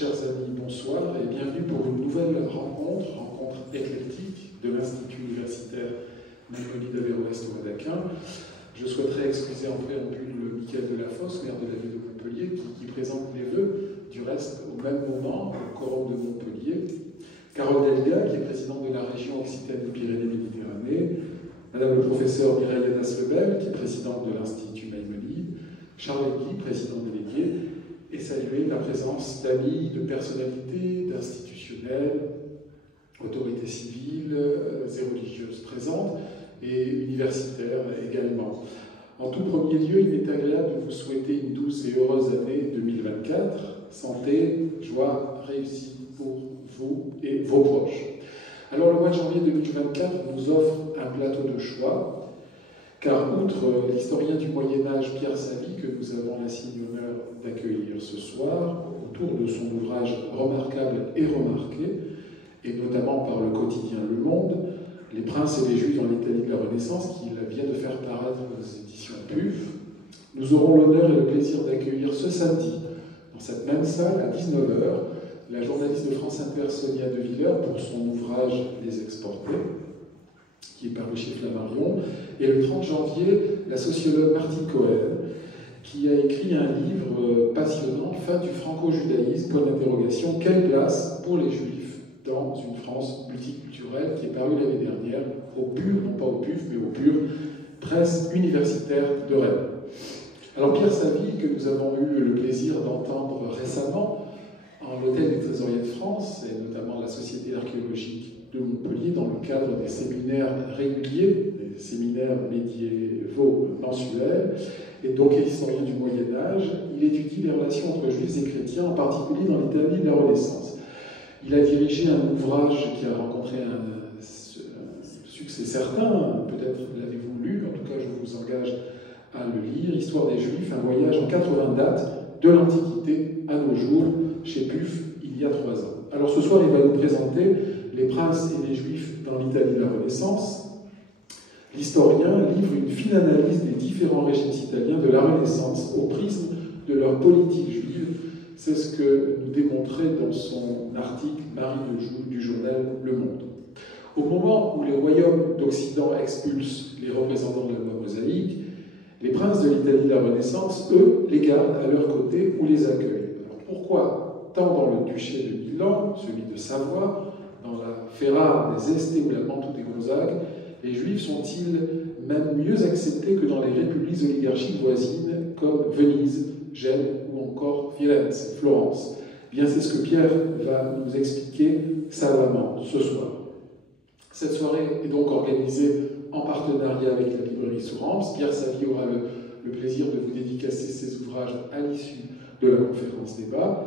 chers amis, bonsoir et bienvenue pour une nouvelle rencontre éclectique de l'Institut universitaire Maïmonide Averroès Thomas-d'Aquin. Je souhaiterais excuser en préambule Michael Delafosse, maire de la ville de Montpellier, qui présente les vœux, du reste, au même moment, au Quorum de Montpellier. Carole Delga, qui est présidente de la région Occitanie Pyrénées-Méditerranée. Madame le professeur Mireille Nas-Lebel, qui est présidente de l'Institut Maïmonide. Charles Guy, président délégué. Et saluer la présence d'amis, de personnalités, d'institutionnels, autorités civiles et religieuses présentes, et universitaires également. En tout premier lieu, il m'est agréable de vous souhaiter une douce et heureuse année 2024, santé, joie, réussite pour vous et vos proches. Alors le mois de janvier 2024 nous offre un plateau de choix, car outre l'historien du Moyen-Âge Pierre Savy, que nous avons l'insigne honneur d'accueillir ce soir, autour de son ouvrage remarquable et remarqué, et notamment par le quotidien Le Monde, Les Princes et les Juifs en Italie de la Renaissance, qu'il vient de faire paraître aux éditions PUF, nous aurons l'honneur et le plaisir d'accueillir ce samedi, dans cette même salle, à 19 h, la journaliste de France Inter Sonia De Villers pour son ouvrage Les Exportés, qui est paru chez Flammarion, et le 30 janvier, la sociologue Martine Cohen, qui a écrit un livre passionnant, Fin du franco-judaïsme, point d'interrogation, quelle place pour les Juifs dans une France multiculturelle, qui est paru l'année dernière au PUR, non pas au PUF, mais au PUR, presse universitaire de Rennes. Alors Pierre Savy, que nous avons eu le plaisir d'entendre récemment en l'Hôtel des Trésoriers de France, et notamment la Société archéologique de Montpellier, dans le cadre des séminaires réguliers, des séminaires médiévaux mensuels, et donc historien du Moyen-Âge, il étudie les relations entre juifs et chrétiens, en particulier dans l'Italie de la Renaissance. Il a dirigé un ouvrage qui a rencontré un succès certain, peut-être l'avez-vous lu, en tout cas je vous engage à le lire, Histoire des Juifs, un voyage en 80 dates, de l'Antiquité à nos jours, chez PUF, il y a 3 ans. Alors ce soir, il va nous présenter Les Princes et les Juifs dans l'Italie de la Renaissance. L'historien livre une fine analyse des différents régimes italiens de la Renaissance au prisme de leur politique juive. C'est ce que nous démontrait dans son article Marie Lejoux du journal Le Monde. Au moment où les royaumes d'Occident expulsent les représentants de la loi mosaïque, les princes de l'Italie de la Renaissance, eux, les gardent à leur côté ou les accueillent. Alors pourquoi, tant dans le duché de Milan, celui de Savoie, dans la Ferrare des Este ou la Mantoue des Gonzague, les Juifs sont-ils même mieux acceptés que dans les républiques oligarchiques voisines comme Venise, Gênes ou encore Firenze, Florence? Eh bien, c'est ce que Pierre va nous expliquer savamment ce soir. Cette soirée est donc organisée en partenariat avec la librairie Sourams. Pierre Savy aura le plaisir de vous dédicacer ses ouvrages à l'issue de la conférence débat.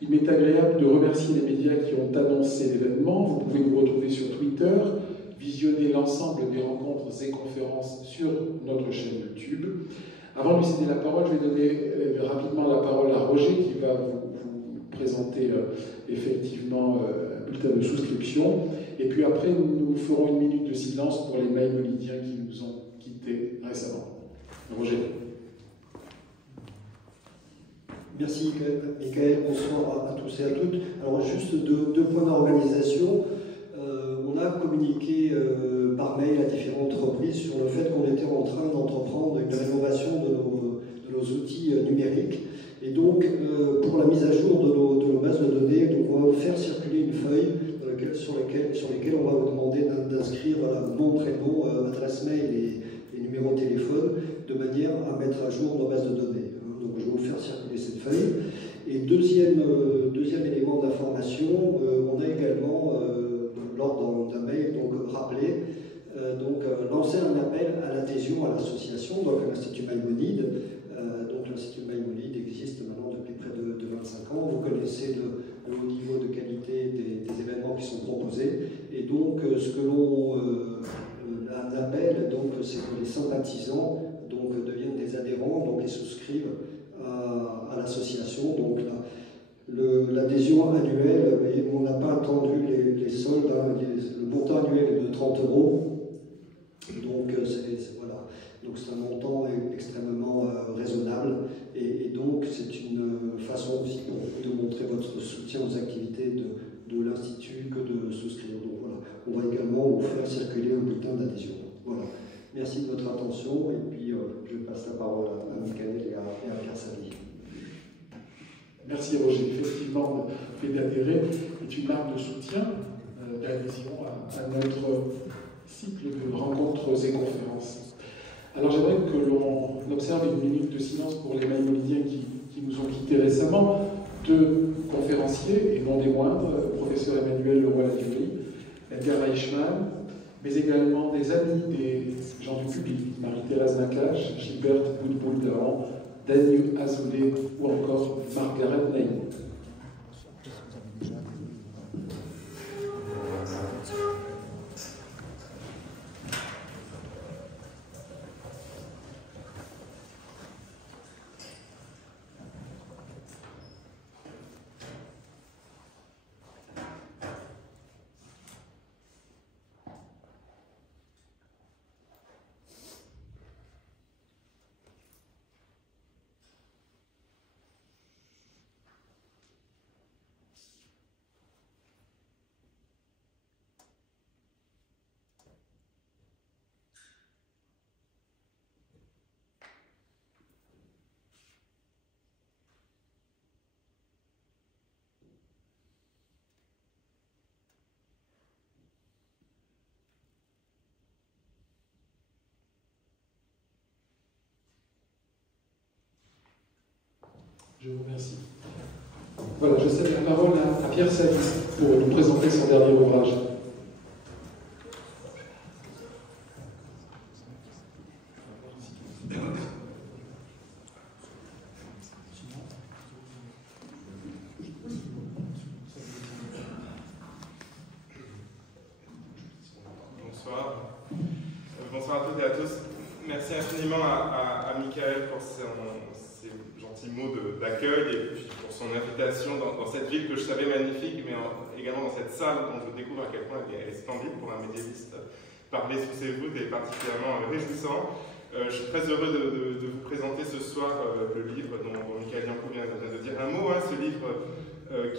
Il m'est agréable de remercier les médias qui ont annoncé l'événement. Vous pouvez nous retrouver sur Twitter, visionner l'ensemble des rencontres et conférences sur notre chaîne YouTube. Avant de lui céder la parole, je vais donner rapidement la parole à Roger qui va vous présenter effectivement un bulletin de souscription. Et puis après, nous ferons une minute de silence pour les Maïmonidiens qui nous ont quittés récemment. Roger. Merci Michael, bonsoir à tous et à toutes. Alors juste deux points d'organisation. On a communiqué par mail à différentes reprises sur le fait qu'on était en train d'entreprendre une rénovation de nos outils numériques. Et donc, pour la mise à jour de nos bases de données, on va faire circuler une feuille sur lesquelles on va vous demander d'inscrire nom, prénom, adresse mail et numéro de téléphone, de manière à mettre à jour nos bases de données. Donc je vais vous faire circuler cette feuille. Et deuxième élément d'information, on a également, lors d'un mail, rappelé, lancer un appel à l'adhésion à l'association, donc à l'Institut Maïmonide. Donc l'Institut Maïmonide existe maintenant depuis près de 25 ans. Vous connaissez le haut niveau de qualité des événements qui sont proposés. Et donc ce que l'on appelle, c'est que les sympathisants deviennent des adhérents, donc ils souscrivent à l'association. Donc l'adhésion annuelle, on n'a pas attendu les soldes, le montant annuel est de 30 €. Donc voilà. Donc c'est un montant extrêmement raisonnable et donc c'est une façon aussi pour vous de montrer votre soutien aux activités de l'Institut que de souscrire. Donc voilà, on va également vous faire circuler un bulletin d'adhésion. Voilà. Merci de votre attention et puis je passe la parole à Michael et à Pierre Sadi. Merci Roger. Effectivement, le fait d'adhérer est une marque de soutien, d'adhésion à notre cycle de rencontres et conférences. Alors j'aimerais que l'on observe une minute de silence pour les Maïmonidiens qui nous ont quittés récemment, deux conférenciers, et non des moindres, professeur Emmanuel Leroy-Ladurie, Edgar Eichmann, mais également des amis des gens du public, Marie-Thérèse Nakache, Gilberte Boudboul-Dahan, Daniel Azoulay ou encore Margaret Naïm. Je vous remercie. Voilà, je cède la parole à Pierre Sadi pour nous présenter son dernier ouvrage. Bonsoir à toutes et à tous. Merci infiniment à Michael pour ses gentils mots d'accueil et puis pour son invitation dans cette ville que je savais magnifique, mais également dans cette salle dont je découvre à quel point elle est splendide pour un médiéviste. Parler sous ses voûtes est particulièrement réjouissant. Je suis très heureux de vous présenter ce soir le livre dont Michael Yankou vient de dire un mot. Ce livre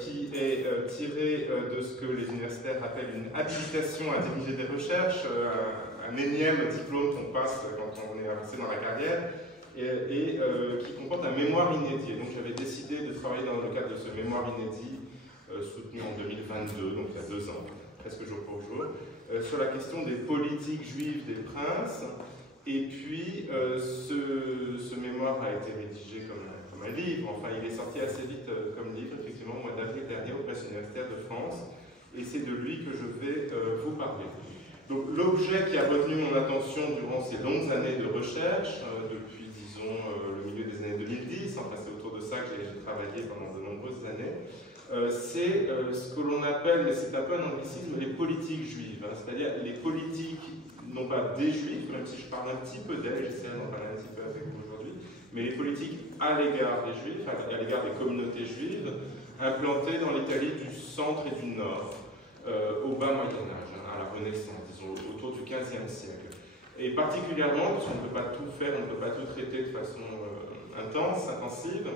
qui est tiré de ce que les universitaires appellent une habilitation à diriger des recherches, un énième diplôme qu'on passe quand on est avancé dans la carrière, et qui comporte un mémoire inédit. Donc j'avais décidé de travailler dans le cadre de ce mémoire inédit, soutenu en 2022, donc il y a 2 ans, presque jour pour jour, sur la question des politiques juives des princes. Et puis ce mémoire a été rédigé comme un livre, enfin il est sorti assez vite comme livre, effectivement, au mois d'avril dernier au Presse universitaire de France, et c'est de lui que je vais vous parler. Donc l'objet qui a retenu mon attention durant ces longues années de recherche, depuis disons le milieu des années 2010, enfin c'est autour de ça que j'ai travaillé pendant de nombreuses années, c'est ce que l'on appelle, mais c'est un peu un anglicisme, les politiques juives, c'est-à-dire les politiques, non pas des juifs, même si je parle un petit peu d'elles, j'essaie d'en parler un petit peu avec vous aujourd'hui, mais les politiques à l'égard des juifs, à l'égard des communautés juives, implantées dans l'Italie du centre et du nord, au bas Moyen-Âge, à la Renaissance, disons, autour du XVe siècle. Et particulièrement, parce qu'on ne peut pas tout faire, on ne peut pas tout traiter de façon intensive,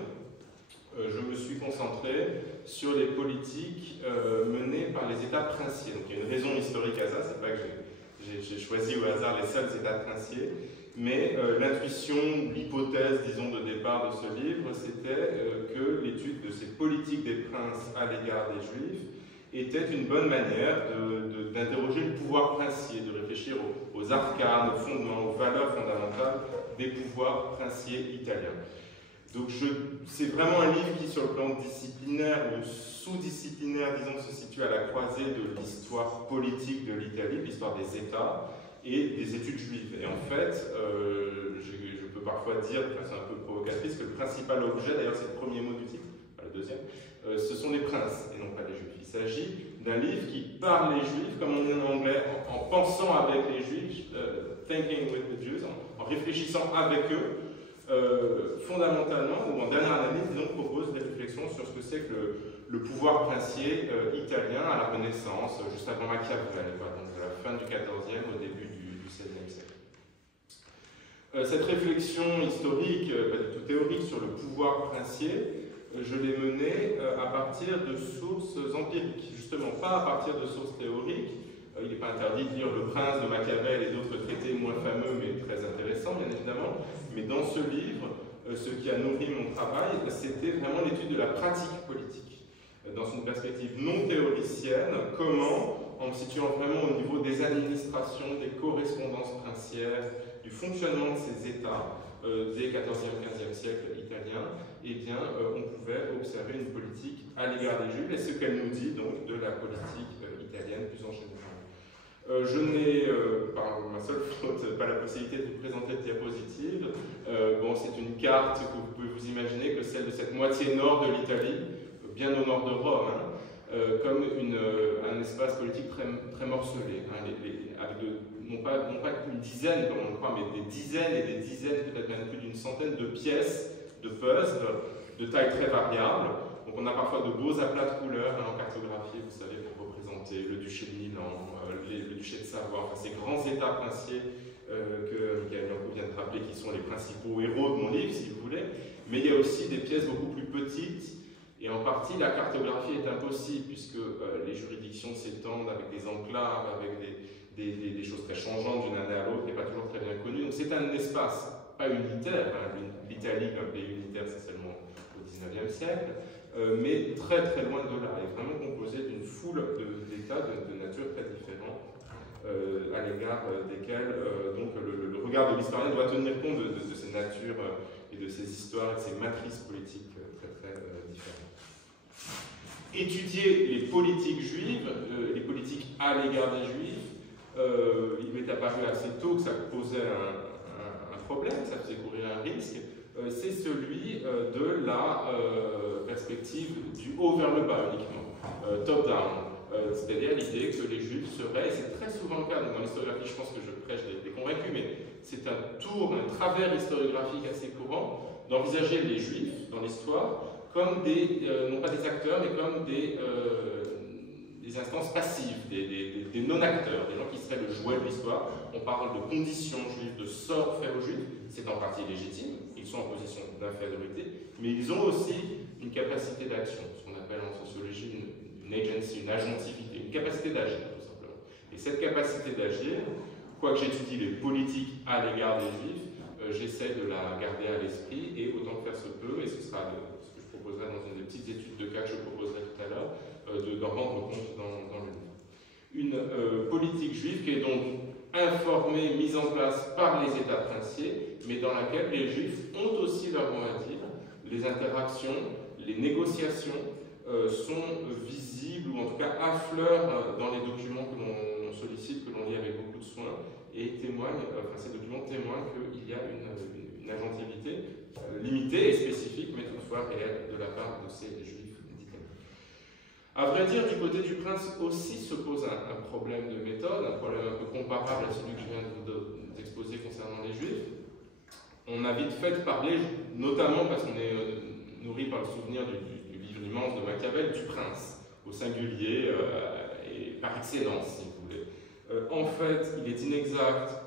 je me suis concentré sur les politiques menées par les États princiers. Donc il y a une raison historique à ça, c'est pas que j'ai choisi au hasard les seuls États princiers, mais l'intuition, l'hypothèse, disons, de départ de ce livre, c'était que l'étude de ces politiques des princes à l'égard des Juifs était une bonne manière d'interroger le pouvoir princier, de réfléchir aux arcanes, aux fondements, aux valeurs fondamentales des pouvoirs princiers italiens. Donc c'est vraiment un livre qui, sur le plan disciplinaire ou sous-disciplinaire, disons, se situe à la croisée de l'histoire politique de l'Italie, l'histoire des États et des études juives. Et en fait, je peux parfois dire, de façon un peu provocatrice, que le principal objet, d'ailleurs c'est le premier mot du titre, pas le deuxième, ce sont les princes et non pas les juifs. Il s'agit d'un livre qui parle les juifs, comme on dit en anglais, en pensant avec les juifs, thinking with the Jews, en réfléchissant avec eux, fondamentalement, ou en dernière analyse, disons, propose des réflexions sur ce que c'est que le pouvoir princier italien à la Renaissance, juste avant Machiavel, donc de la fin du XIVe au début du XVIe siècle. Cette réflexion historique, pas du tout théorique, sur le pouvoir princier, je l'ai menée à partir de sources empiriques, justement, pas à partir de sources théoriques. Il n'est pas interdit de lire Le Prince de Machiavel et d'autres traités moins fameux, mais très intéressants, bien évidemment. Mais dans ce livre, ce qui a nourri mon travail, c'était vraiment l'étude de la pratique politique. Dans une perspective non théoricienne, comment, en me situant vraiment au niveau des administrations, des correspondances princières, du fonctionnement de ces États des 14e, 15e siècle italiens, eh bien, on pouvait observer une politique à l'égard des Juifs, et ce qu'elle nous dit donc de la politique italienne plus en général. Je n'ai, par ma seule faute, pas la possibilité de vous présenter de diapositive. Bon, c'est une carte que vous pouvez vous imaginer que celle de cette moitié nord de l'Italie, bien au nord de Rome, hein, comme un espace politique très morcelé, hein, avec non pas une dizaine, comme on le croit, mais des dizaines et des dizaines, peut-être même plus d'une centaine de pièces, de puzzles, de taille très variable. Donc on a parfois de beaux aplats de couleurs hein, en cartographie, vous savez, pour représenter le duché de Milan, le duché de Savoie, enfin, ces grands états princiers que Michael Bianco vient de rappeler, qui sont les principaux héros de mon livre, si vous voulez. Mais il y a aussi des pièces beaucoup plus petites, et en partie la cartographie est impossible, puisque les juridictions s'étendent avec des enclaves, avec des choses très changeantes d'une année à l'autre, et pas toujours très bien connues. Donc c'est un espace, pas unitaire, hein. L'Italie comme pays unitaire, c'est seulement au XIXe siècle, mais très très loin de là, et vraiment composé d'une foule d'États de nature très différente, à l'égard desquels donc le regard de l'historien doit tenir compte de ces natures et de ces histoires et de ces matrices politiques très très différentes. Étudier les politiques juives, les politiques à l'égard des Juifs, il m'est apparu assez tôt que ça posait un problème, ça faisait courir un risque. C'est celui de la perspective du haut vers le bas uniquement, top-down. C'est-à-dire l'idée que les Juifs seraient, et c'est très souvent le cas, dans l'historiographie je pense que je prêche des convaincus, mais c'est un travers historiographique assez courant, d'envisager les Juifs dans l'histoire comme non pas des acteurs, mais comme des instances passives, des non-acteurs, des gens qui seraient le jouet de l'histoire. On parle de conditions juives, de sorts faits aux Juifs, c'est en partie légitime, ils sont en position d'infériorité, mais ils ont aussi une capacité d'action, ce qu'on appelle en sociologie une agency, une agentivité, une capacité d'agir, tout simplement. Et cette capacité d'agir, quoique j'étudie les politiques à l'égard des Juifs, j'essaie de la garder à l'esprit, et autant que faire se peut, et ce sera ce que je proposerai dans une des petites études de cas que je proposerai tout à l'heure, d'en rendre compte dans le livre. Une politique juive qui est donc informée, mise en place par les États princiers, mais dans laquelle les Juifs ont aussi leur mot à dire. Les interactions, les négociations sont visibles, ou en tout cas affleurent dans les documents que l'on sollicite, que l'on lit avec beaucoup de soin, et ces documents témoignent qu'il y a une agentivité limitée et spécifique, mais toutefois réelle, de la part de ces Juifs. À vrai dire, du côté du prince aussi se pose un problème de méthode, un problème un peu comparable à celui que je viens de vous exposer concernant les Juifs. On a vite fait de parler, notamment parce qu'on est nourri par le souvenir du livre immense de Machiavel, du prince, au singulier et par excellence, si vous voulez. En fait, il est inexact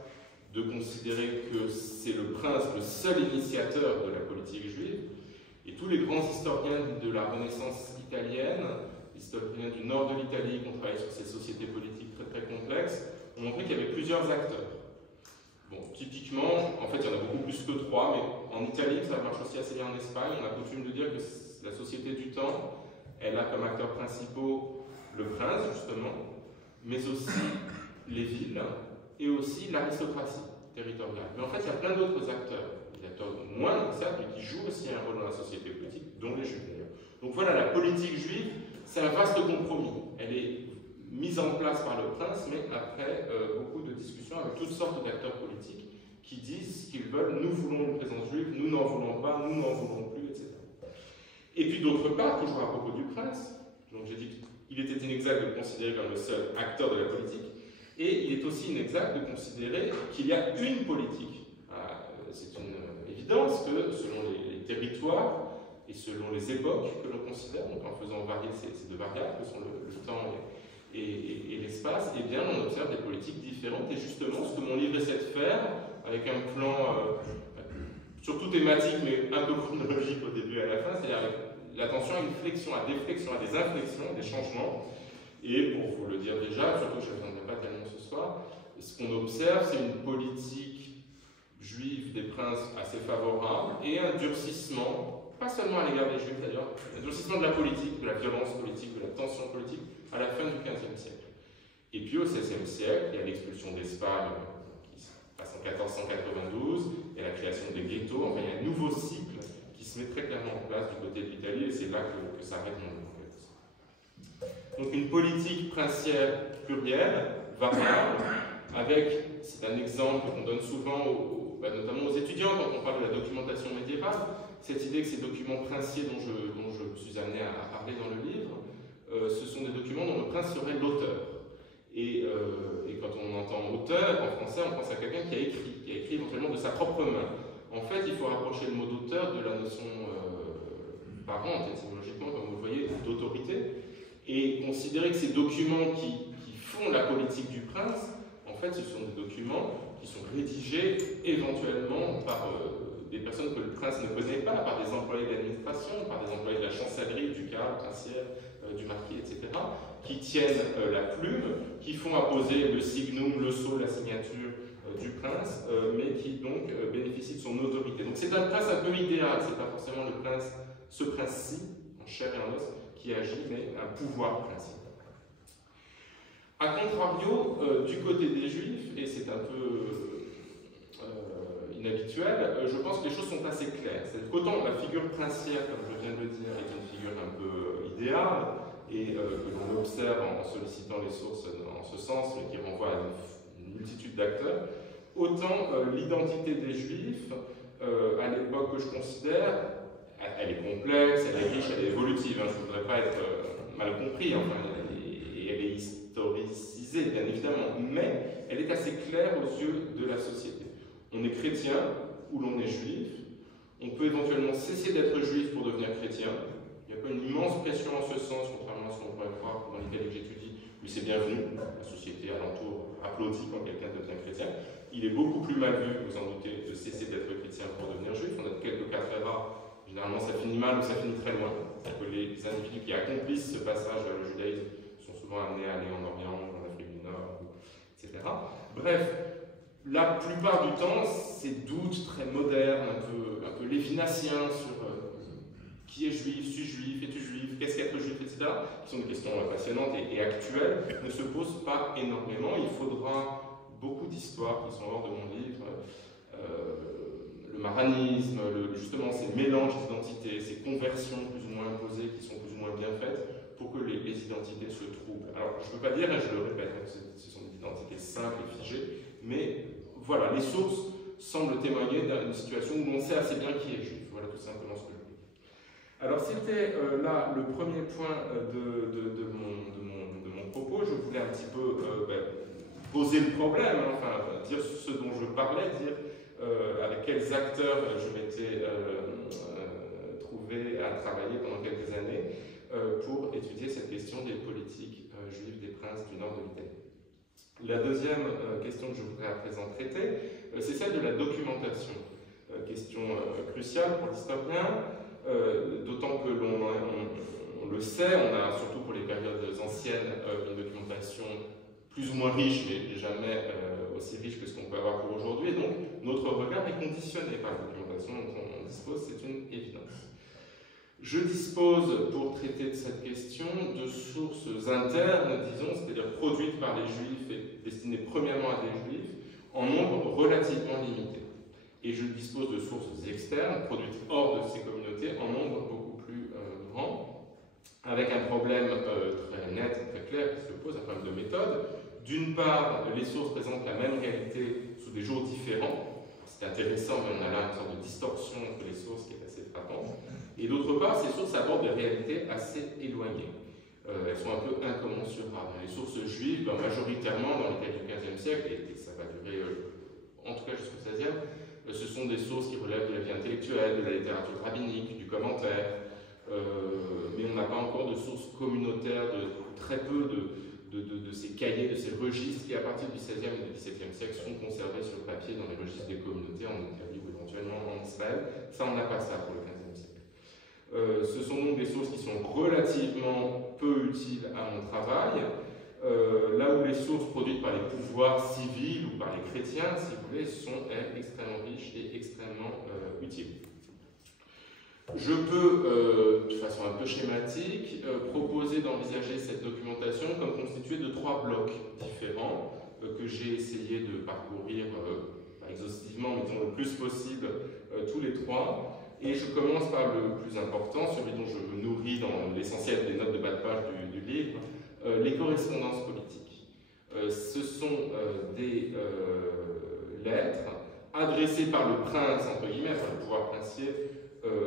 de considérer que c'est le prince le seul initiateur de la politique juive, et tous les grands historiens de la Renaissance italienne, historiens du nord de l'Italie qui ont travaillé sur ces sociétés politiques très très complexes, ont montré qu'il y avait plusieurs acteurs. Bon, typiquement, en fait, il y en a beaucoup plus que 3, mais en Italie, ça marche aussi assez bien en Espagne, on a coutume de dire que la société du temps, elle a comme acteurs principaux le prince, justement, mais aussi les villes, et aussi l'aristocratie territoriale. Mais en fait, il y a plein d'autres acteurs, des acteurs moindres, certes, mais qui jouent aussi un rôle dans la société politique, dont les Juifs d'ailleurs. Donc voilà, la politique juive, c'est un vaste compromis. Elle est mise en place par le prince, mais après beaucoup de discussions avec toutes sortes d'acteurs politiques qui disent ce qu'ils veulent. Nous voulons une présence juive, nous n'en voulons pas, nous n'en voulons plus, etc. Et puis d'autre part, toujours à propos du prince, donc j'ai dit qu'il était inexact de le considérer comme le seul acteur de la politique, et il est aussi inexact de considérer qu'il y a une politique. C'est une évidence que selon les territoires, et selon les époques que l'on considère, donc en faisant varier ces deux variables que sont le temps et l'espace, eh bien on observe des politiques différentes. Et justement, ce que mon livre essaie de faire, avec un plan surtout thématique, mais un peu chronologique au début et à la fin, c'est-à-dire l'attention à une flexion, à des flexions, à des inflexions, des changements. Et pour vous le dire déjà, surtout je ne reviendrai pas tellement ce soir, ce qu'on observe, c'est une politique juive des princes assez favorable et un durcissement, pas seulement à l'égard des juifs d'ailleurs, un durcissement de la politique, de la violence politique, de la tension politique à la fin du XVe siècle. Et puis au XVIe siècle, il y a l'expulsion d'Espagne qui se passe en 1492 et la création des ghettos. Enfin, il y a un nouveau cycle qui se met très clairement en place du côté de l'Italie et c'est là que s'arrête mon livre. Donc une politique princière plurielle, variable, avec, c'est un exemple qu'on donne souvent, notamment aux étudiants quand on parle de la documentation médiévale, cette idée que ces documents princiers dont je suis amené à parler dans le livre, ce sont des documents dont le prince serait l'auteur. Et quand on entend auteur, en français, on pense à quelqu'un qui a écrit éventuellement de sa propre main. En fait, il faut rapprocher le mot d'auteur de la notion parente, étymologiquement, comme vous le voyez, d'autorité, et considérer que ces documents qui font la politique du prince, en fait, ce sont des documents qui sont rédigés éventuellement par des personnes que le prince ne connaît pas, par des employés de l'administration, par des employés de la chancellerie, du cadre, princière, du marquis, etc., qui tiennent la plume, qui font apposer le signum, le sceau, la signature du prince, mais qui donc bénéficient de son autorité. Donc c'est un prince un peu idéal, c'est pas forcément le prince, ce prince-ci, en chair et en os, qui agit, mais un pouvoir principal. A contrario, du côté des Juifs, et c'est un peu inhabituel, je pense que les choses sont assez claires. C'est qu'autant la figure princière, comme je viens de le dire, est une figure un peu idéale, et que l'on observe en sollicitant les sources en ce sens, mais qui renvoie à une multitude d'acteurs, autant l'identité des Juifs, à l'époque que je considère, elle est complexe, elle est riche, elle est évolutive, hein, je ne voudrais pas être mal compris, enfin, et elle est historicisée, bien évidemment, mais elle est assez claire aux yeux de la société. On est chrétien ou l'on est juif, on peut éventuellement cesser d'être juif pour devenir chrétien, il n'y a pas une immense pression en ce sens, contrairement à ce qu'on pourrait croire dans lesquels que j'étudie, mais c'est bienvenu, la société alentour applaudit quand quelqu'un devient chrétien. Il est beaucoup plus mal vu, vous en doutez, de cesser d'être chrétien pour devenir juif, on a quelques cas très rares. Généralement, ça finit mal ou ça finit très loin. C'est-à-dire que les individus qui accomplissent ce passage vers le judaïsme sont souvent amenés à aller en Orient, en Afrique du Nord, etc. Bref, la plupart du temps, ces doutes très modernes, un peu lévinassiens sur qui est juif, suis juif, es-tu juif, qu'est-ce qu'être juif, etc., qui sont des questions passionnantes et actuelles, ne se posent pas énormément. Il faudra beaucoup d'histoires qui sont hors de mon livre. Le maranisme, justement ces mélanges d'identités, ces conversions plus ou moins imposées qui sont plus ou moins bien faites pour que les identités se troublent. Alors je ne peux pas dire, et je le répète, que ce sont des identités simples et figées, mais voilà, les sources semblent témoigner d'une situation où on sait assez bien qui est juif. Voilà tout simplement ce que je veux dire. Alors c'était là le premier point de mon propos. Je voulais un petit peu poser le problème, hein, enfin dire ce dont je parlais, dire avec quels acteurs je m'étais trouvé à travailler pendant quelques années pour étudier cette question des politiques juives des princes du nord de l'Italie. La deuxième question que je voudrais à présent traiter, c'est celle de la documentation. Question cruciale pour l'historien, d'autant que l'on le sait, on a surtout pour les périodes anciennes une documentation plus ou moins riche, mais jamais aussi riche que ce qu'on peut avoir pour aujourd'hui. Et donc, notre regard est conditionné par la documentation dont on dispose, c'est une évidence. Je dispose, pour traiter de cette question, de sources internes, disons, c'est-à-dire produites par les Juifs et destinées premièrement à des Juifs, en nombre relativement limité. Et je dispose de sources externes, produites hors de ces communautés, en nombre beaucoup plus grand, avec un problème très net, très clair, qui se pose, un problème de méthode. D'une part, les sources présentent la même réalité sous des jours différents. C'est intéressant, mais on a là une sorte de distorsion entre les sources qui est assez frappante. Et d'autre part, ces sources abordent des réalités assez éloignées. Elles sont un peu incommensurables. Les sources juives, majoritairement dans les cas du XVe siècle, et ça va durer en tout cas jusqu'au XVIe, ce sont des sources qui relèvent de la vie intellectuelle, de la littérature rabbinique, du commentaire, mais on n'a pas encore de sources communautaires, très peu de ces cahiers, de ces registres qui, à partir du XVIe et du XVIIe siècle, sont conservés sur papier dans les registres des communautés en Italie ou éventuellement en Israël. Ça, on n'a pas ça pour le XVe siècle. Ce sont donc des sources qui sont relativement peu utiles à mon travail. Là où les sources produites par les pouvoirs civils ou par les chrétiens, si vous voulez, sont, elles, extrêmement riches et extrêmement utiles. Je peux, de façon un peu schématique, proposer d'envisager cette documentation comme constituée de 3 blocs différents que j'ai essayé de parcourir, pas exhaustivement, mais disons le plus possible, tous les 3. Et je commence par le plus important, celui dont je me nourris dans l'essentiel des notes de bas de page du livre, les correspondances politiques. Ce sont des lettres adressées par le prince, entre guillemets, par le pouvoir princier,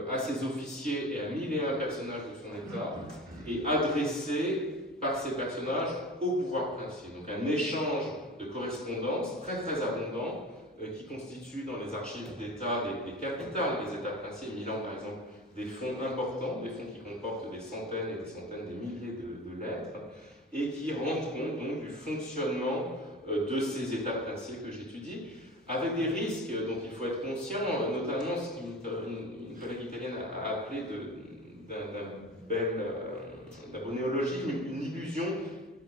à ses officiers et à 1001 personnages de son État, et adressées par ces personnages au pouvoir princier. Donc un échange de correspondances très très abondant qui constitue dans les archives d'État des capitales des États princiers, Milan par exemple, des fonds importants, des fonds qui comportent des centaines et des centaines, des milliers de lettres, et qui rendent compte donc du fonctionnement de ces États princiers que j'étudie, avec des risques dont il faut être conscient, notamment ce qu'une collègue italienne a appelé d'un beau néologisme, une illusion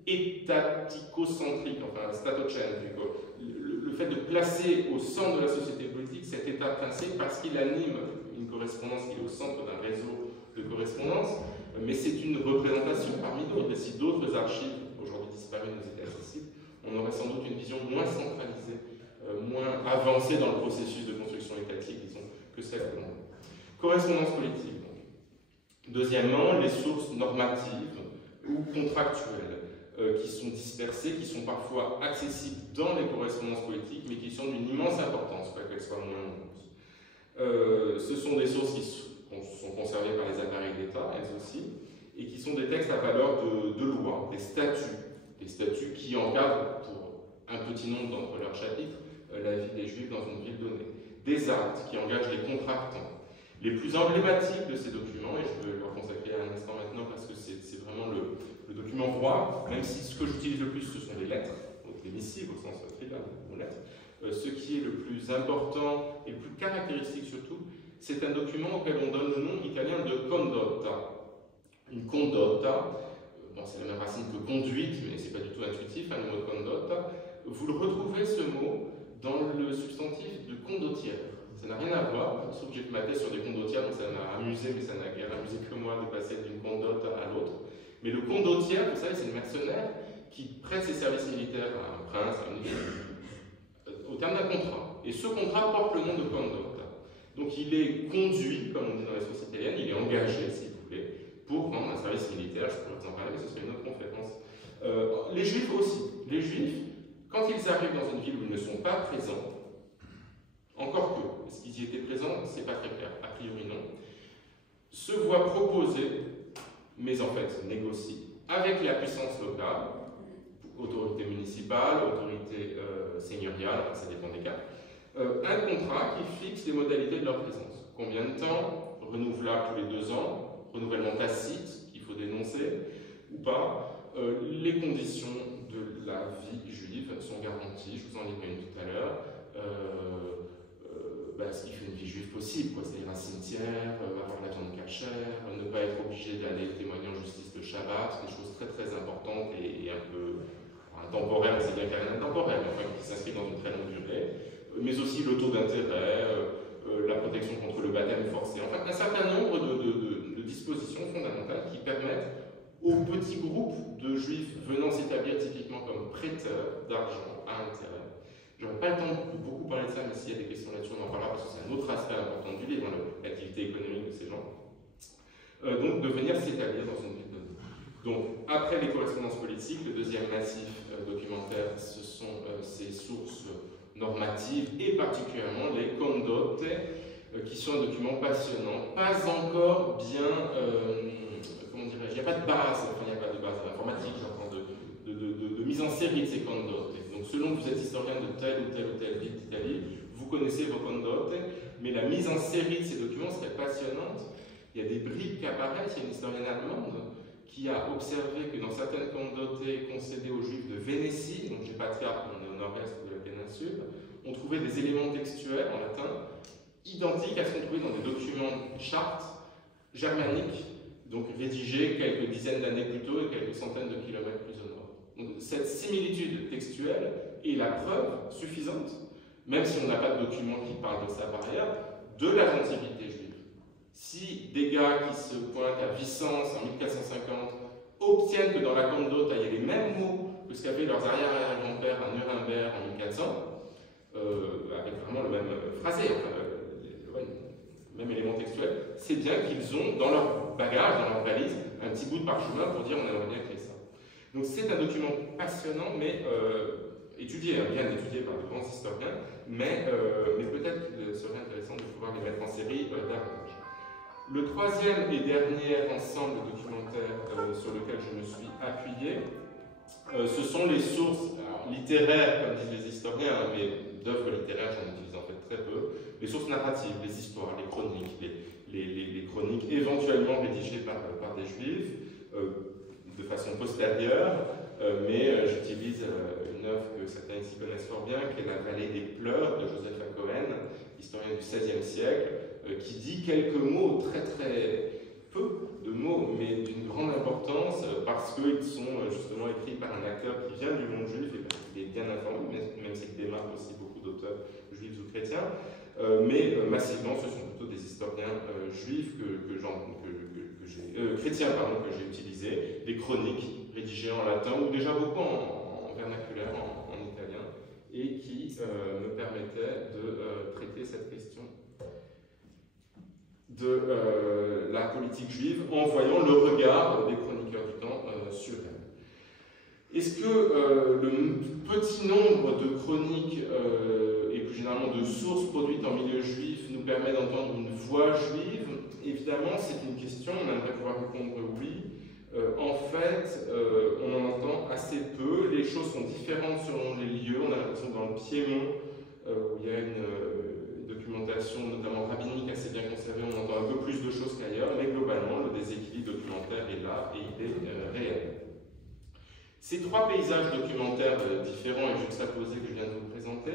étatico-centrique, enfin statocentrico. Le fait de placer au centre de la société politique cet État princier parce qu'il anime une correspondance qui est au centre d'un réseau de correspondance, mais c'est une représentation parmi d'autres. Et si d'autres archives aujourd'hui disparues nous étaient accessibles, on aurait sans doute une vision moins centralisée, moins avancée dans le processus de construction étatique, disons, que celle que l'on a. Correspondance politique, donc. Deuxièmement, les sources normatives ou contractuelles qui sont dispersées, qui sont parfois accessibles dans les correspondances politiques, mais qui sont d'une immense importance, pas qu'elles soient moins nombreuses. Ce sont des sources qui sont conservées par les appareils d'État, elles aussi, et qui sont des textes à valeur de loi, des statuts qui encadrent, pour un petit nombre d'entre leurs chapitres, la vie des Juifs dans une ville donnée. Des actes qui engagent les contractants. Les plus emblématiques de ces documents, et je vais leur consacrer un instant maintenant parce que c'est vraiment le document roi, même si ce que j'utilise le plus ce sont les lettres, donc les missives au sens tribal, les lettres. Ce qui est le plus important et le plus caractéristique surtout, c'est un document auquel on donne le nom italien de condotta. Une condotta, bon, c'est la même racine que conduite, mais c'est pas du tout intuitif, hein, le mot condotta. Vous le retrouvez ce mot dans le substantif de condottière. Ça n'a rien à voir, sauf que j'ai maté sur des condottières, donc ça m'a amusé, mais ça n'a guère amusé que moi de passer d'une condotte à l'autre. Mais le condottière, vous savez, c'est le mercenaire qui prête ses services militaires à un prince, à une ville, au terme d'un contrat. Et ce contrat porte le nom de condotta. Donc il est conduit, comme on dit dans les sources italiennes, il est engagé, si vous voulez, pour rendre un service militaire. Je pourrais vous en parler, mais ce serait une autre conférence. Les Juifs aussi. Les Juifs, quand ils arrivent dans une ville où ils ne sont pas présents, encore que, est-ce qu'ils y étaient présents? C'est pas très clair, a priori non, se voient proposer, mais en fait négocient, avec la puissance locale, autorité municipale, autorité seigneuriale, enfin, ça dépend des cas, un contrat qui fixe les modalités de leur présence. Combien de temps? Renouvelable tous les 2 ans, renouvellement tacite, qu'il faut dénoncer, ou pas. Les conditions de la vie juive sont garanties, je vous en lirai une tout à l'heure. Ce qui fait une vie juive possible, c'est-à-dire un cimetière, avoir la viande cachère, ne pas être obligé d'aller témoigner en justice le Shabbat, des choses très très importantes et un peu intemporelles, c'est bien qu'il n'y a rien d'intemporel, enfin qui s'inscrit dans une très longue durée, mais aussi le taux d'intérêt, la protection contre le baptême forcé, enfin un certain nombre de dispositions fondamentales qui permettent aux petits groupes de juifs venant s'établir typiquement comme prêteurs d'argent à intérêt. Je n'aurai pas le temps de beaucoup parler de ça, mais s'il y a des questions là-dessus, on en parlera parce que c'est un autre aspect important du livre, l'activité économique de ces gens. Donc, de venir s'établir dans une ville donnée. Donc, après les correspondances politiques, le deuxième massif documentaire, ce sont ces sources normatives et particulièrement les condotte, qui sont un document passionnant, pas encore bien, comment dirais-je, il n'y a pas de base, enfin, il n'y a pas de base informatique, j'entends, de mise en série de ces condotte. Donc, selon que vous êtes historien de telle ou telle ville d'Italie, vous connaissez vos condotte, mais la mise en série de ces documents serait passionnante. Il y a des bribes qui apparaissent. Il y a une historienne allemande qui a observé que dans certaines condotte concédées patriarche au nord-est de la péninsule, on trouvait des éléments textuels en latin identiques à ce qu'on trouvait dans des documents chartes germaniques, donc rédigés quelques dizaines d'années plus tôt et quelques centaines de kilomètres plus au nord. Donc, cette similitude textuelle est la preuve suffisante, même si on n'a pas de document qui parle de ça par ailleurs, de l'agentivité juive. Si des gars qui se pointent à Vicence en 1450 obtiennent que dans la Condotte, il y ait les mêmes mots que ce qu'avaient leurs arrière-arrière-grands-pères à Nuremberg en 1400, avec vraiment le même phrasé, le même élément textuel, c'est bien qu'ils ont dans leur bagage, dans leur valise, un petit bout de parchemin pour dire on aimerait bien créer ça. Donc c'est un document passionnant, mais étudié, bien étudié par de grands historiens, mais peut-être qu'il serait intéressant de pouvoir les mettre en série davantage. Le troisième et dernier ensemble documentaire sur lequel je me suis appuyé, ce sont les sources littéraires, comme disent les historiens, mais d'œuvres littéraires, j'en utilise en fait très peu, les sources narratives, les histoires, les chroniques, les chroniques éventuellement rédigées par des juifs, de façon postérieure, mais j'utilise une œuvre que certains ici connaissent fort bien, qui est La Vallée des Pleurs de Joseph Cohen, historien du XVIe siècle, qui dit quelques mots, très peu de mots, mais d'une grande importance, parce qu'ils sont justement écrits par un acteur qui vient du monde juif et parce qu'il est bien informé, même s'il démarque aussi beaucoup d'auteurs juifs ou chrétiens, mais massivement ce sont plutôt des historiens juifs chrétiens que j'ai utilisés, des chroniques rédigées en latin ou déjà beaucoup en vernaculaire, en italien, et qui me permettaient de traiter cette question de la politique juive en voyant le regard des chroniqueurs du temps sur elle. Est-ce que le petit nombre de chroniques et plus généralement de sources produites en milieu juif nous permet d'entendre une voix juive? Évidemment, c'est une question, on aimerait pouvoir répondre oui. En fait, on en entend assez peu, les choses sont différentes selon les lieux. On a l'impression que dans le Piémont, où il y a une documentation notamment rabbinique assez bien conservée, on entend un peu plus de choses qu'ailleurs, mais globalement, le déséquilibre documentaire est là et il est réel. Ces trois paysages documentaires différents et juxtaposés que je viens de vous présenter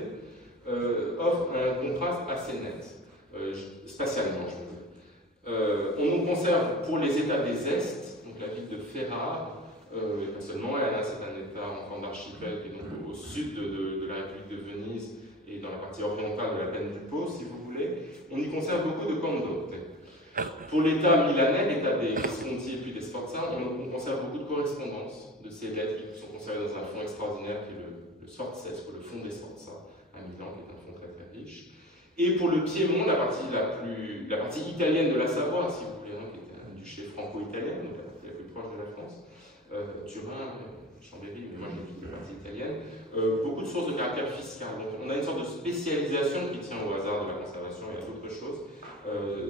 offrent un contraste assez net, spatialement, je veux dire. On en conserve pour les États des Est, donc la ville de Ferrare, et pas seulement elle, c'est un État en forme d'archipel qui est donc au sud de la République de Venise et dans la partie orientale de la plaine du Pô, si vous voulez. On y conserve beaucoup de condotte. Pour l'État milanais, l'État des Visconti et puis des Sforza, on conserve beaucoup de correspondances de ces lettres qui sont conservées dans un fonds extraordinaire qui est le Sforzesco, le fonds des Sforza à Milan, qui est un fonds très très riche. Et pour le Piémont, la partie italienne de la Savoie, si vous voulez, qui était un duché franco-italien, donc la partie la plus proche de la France, Turin, Chambéry, mais moi j'ai toute la partie italienne, beaucoup de sources de caractère fiscal. Donc on a une sorte de spécialisation qui tient au hasard de la conservation et à d'autres choses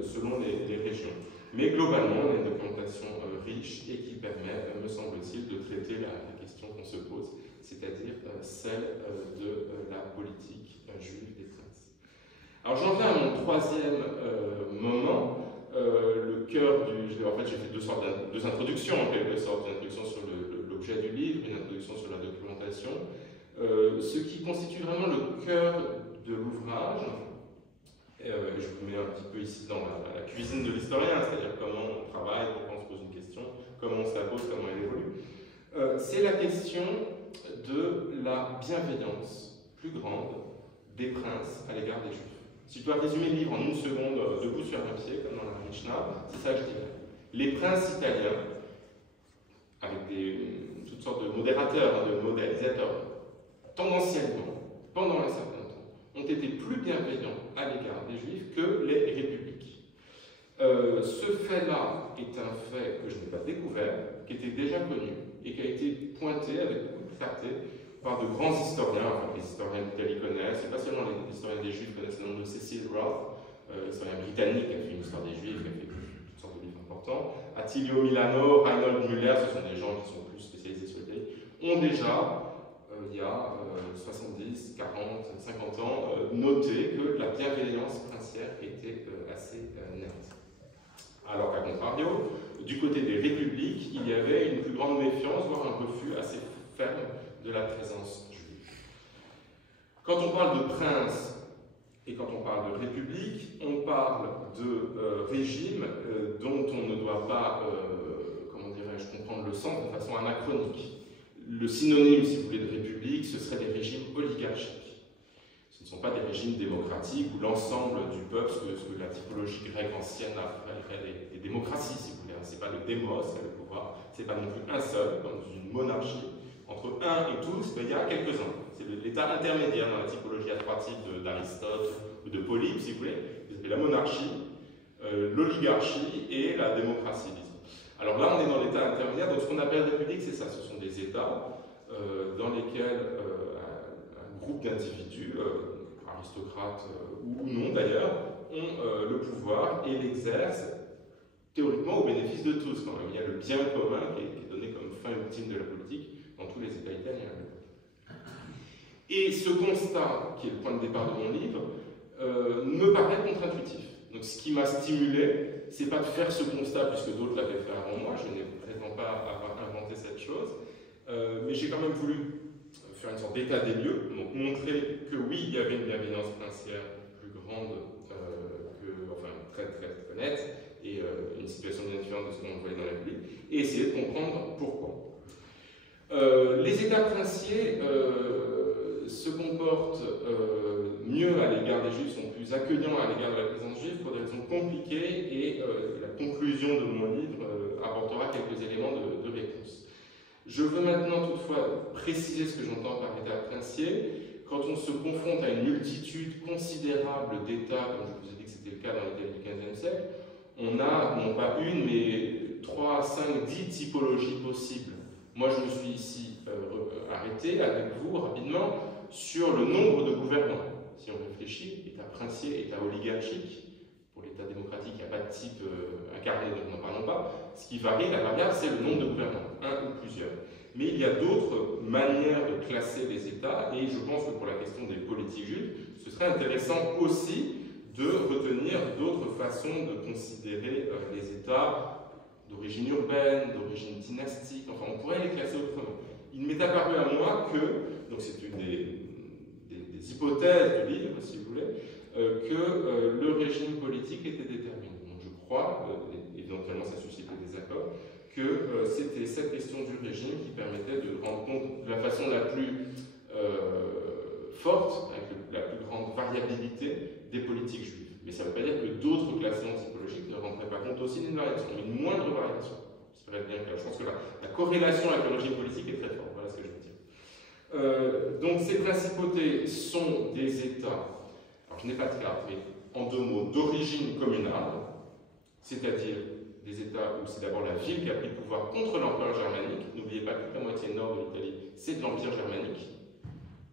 selon les régions. Mais globalement, on a une documentation riche et qui permet, me semble-t-il, de traiter la question qu'on se pose, c'est-à-dire celle de la politique juive des princes. Alors j'en viens à mon troisième moment, le cœur du... En fait, j'ai fait deux introductions, en quelque sorte, une introduction sur l'objet du livre, une introduction sur la documentation. Ce qui constitue vraiment le cœur de l'ouvrage, je vous mets un petit peu ici dans la cuisine de l'historien, c'est-à-dire comment on travaille, pourquoi on se pose une question, comment on se la pose, comment elle évolue. C'est la question de la bienveillance plus grande des princes à l'égard des juifs. Si je dois résumer le livre en une seconde, debout sur un pied, comme dans la Mishnah, c'est ça que je dirais. Les princes italiens, avec toutes sortes de modérateurs, de modélisateurs, tendanciellement, pendant un certain temps, ont été plus bienveillants à l'égard des juifs que les républiques. Ce fait-là est un fait que je n'ai pas découvert, qui était déjà connu et qui a été pointé avec beaucoup de clarté par de grands historiens, enfin les historiens d'Italie connaissent, et pas seulement les historiens des Juifs connaissent le nom de Cecil Roth, historien britannique qui a fait une histoire des Juifs, qui a fait toutes sortes de livres importants. Attilio Milano, Reinhold Müller, ce sont des gens qui sont plus spécialisés sur l'Italie, ont déjà, il y a 70, 40, 50 ans, noté que la bienveillance princière était assez nette. Alors qu'à contrario, du côté des républiques, il y avait une plus grande méfiance, voire un refus assez ferme de la présence juive. Quand on parle de prince et quand on parle de république, on parle de régime dont on ne doit pas, comment dirais-je, comprendre le sens de façon anachronique. Le synonyme, si vous voulez, de république, ce serait des régimes oligarchiques. Ce ne sont pas des régimes démocratiques où l'ensemble du peuple, ce que la typologie grecque ancienne appellerait des démocraties, si vous voulez. Ce n'est pas le démos, c'est le pouvoir, ce n'est pas non plus un seul, dans une monarchie. Entre un et tous, il y a quelques-uns. C'est l'état intermédiaire dans la typologie à trois types d'Aristote ou de Polybe, si vous voulez. Vous avez la monarchie, l'oligarchie et la démocratie, disons. Alors là, on est dans l'état intermédiaire. Donc ce qu'on appelle république, c'est ça. Ce sont des états dans lesquels un groupe d'individus, aristocrates ou non d'ailleurs, ont le pouvoir et l'exercent théoriquement au bénéfice de tous quand même. Il y a le bien commun qui est donné comme fin ultime de la politique dans tous les États italiens. Et ce constat, qui est le point de départ de mon livre, me paraît contre-intuitif. Donc ce qui m'a stimulé, c'est pas de faire ce constat, puisque d'autres l'avaient fait avant moi, je ne prétends pas avoir inventé cette chose, mais j'ai quand même voulu faire une sorte d'état des lieux, donc montrer que oui, il y avait une bienveillance princière plus grande, enfin très nette, et une situation bien différente de ce qu'on voyait dans la Bible, et essayer de comprendre pourquoi. Les États princiers se comportent mieux à l'égard des Juifs, sont plus accueillants à l'égard de la présence juive pour des raisons compliquées, et la conclusion de mon livre apportera quelques éléments de réponse. Je veux maintenant toutefois préciser ce que j'entends par État princier. Quand on se confronte à une multitude considérable d'États, comme je vous ai dit que c'était le cas dans l'Italie du XVe siècle, on a non pas une, mais 3, 5, 10 typologies possibles. Moi, je me suis ici arrêté avec vous rapidement sur le nombre de gouvernants. Si on réfléchit, État princier, État oligarchique, pour l'État démocratique, il n'y a pas de type incarné, donc n'en parlons pas. Ce qui varie, la variable, c'est le nombre de gouvernants, un ou plusieurs. Mais il y a d'autres manières de classer les États, et je pense que pour la question des politiques juives, ce serait intéressant aussi de retenir d'autres façons de considérer les États d'origine urbaine, d'origine dynastique, enfin on pourrait les classer autrement. Il m'est apparu à moi que, donc c'est une des hypothèses du livre, si vous voulez, que le régime politique était déterminé. Donc je crois, éventuellement ça suscite des désaccords, que c'était cette question du régime qui permettait de rendre compte de la façon la plus forte, avec la plus grande variabilité des politiques juives. Mais ça ne veut pas dire que d'autres classements typologiques ne rendraient pas compte aussi d'une variation, mais une moindre variation. Ça serait bien clair. Je pense que la corrélation avec le régime politique est très forte. Voilà ce que je veux dire. Donc ces principautés sont des États, alors je n'ai pas de carte, mais en deux mots, d'origine communale, c'est-à-dire des États où c'est d'abord la ville qui a pris le pouvoir contre l'empereur germanique. N'oubliez pas que la moitié nord de l'Italie, c'est de l'empire germanique.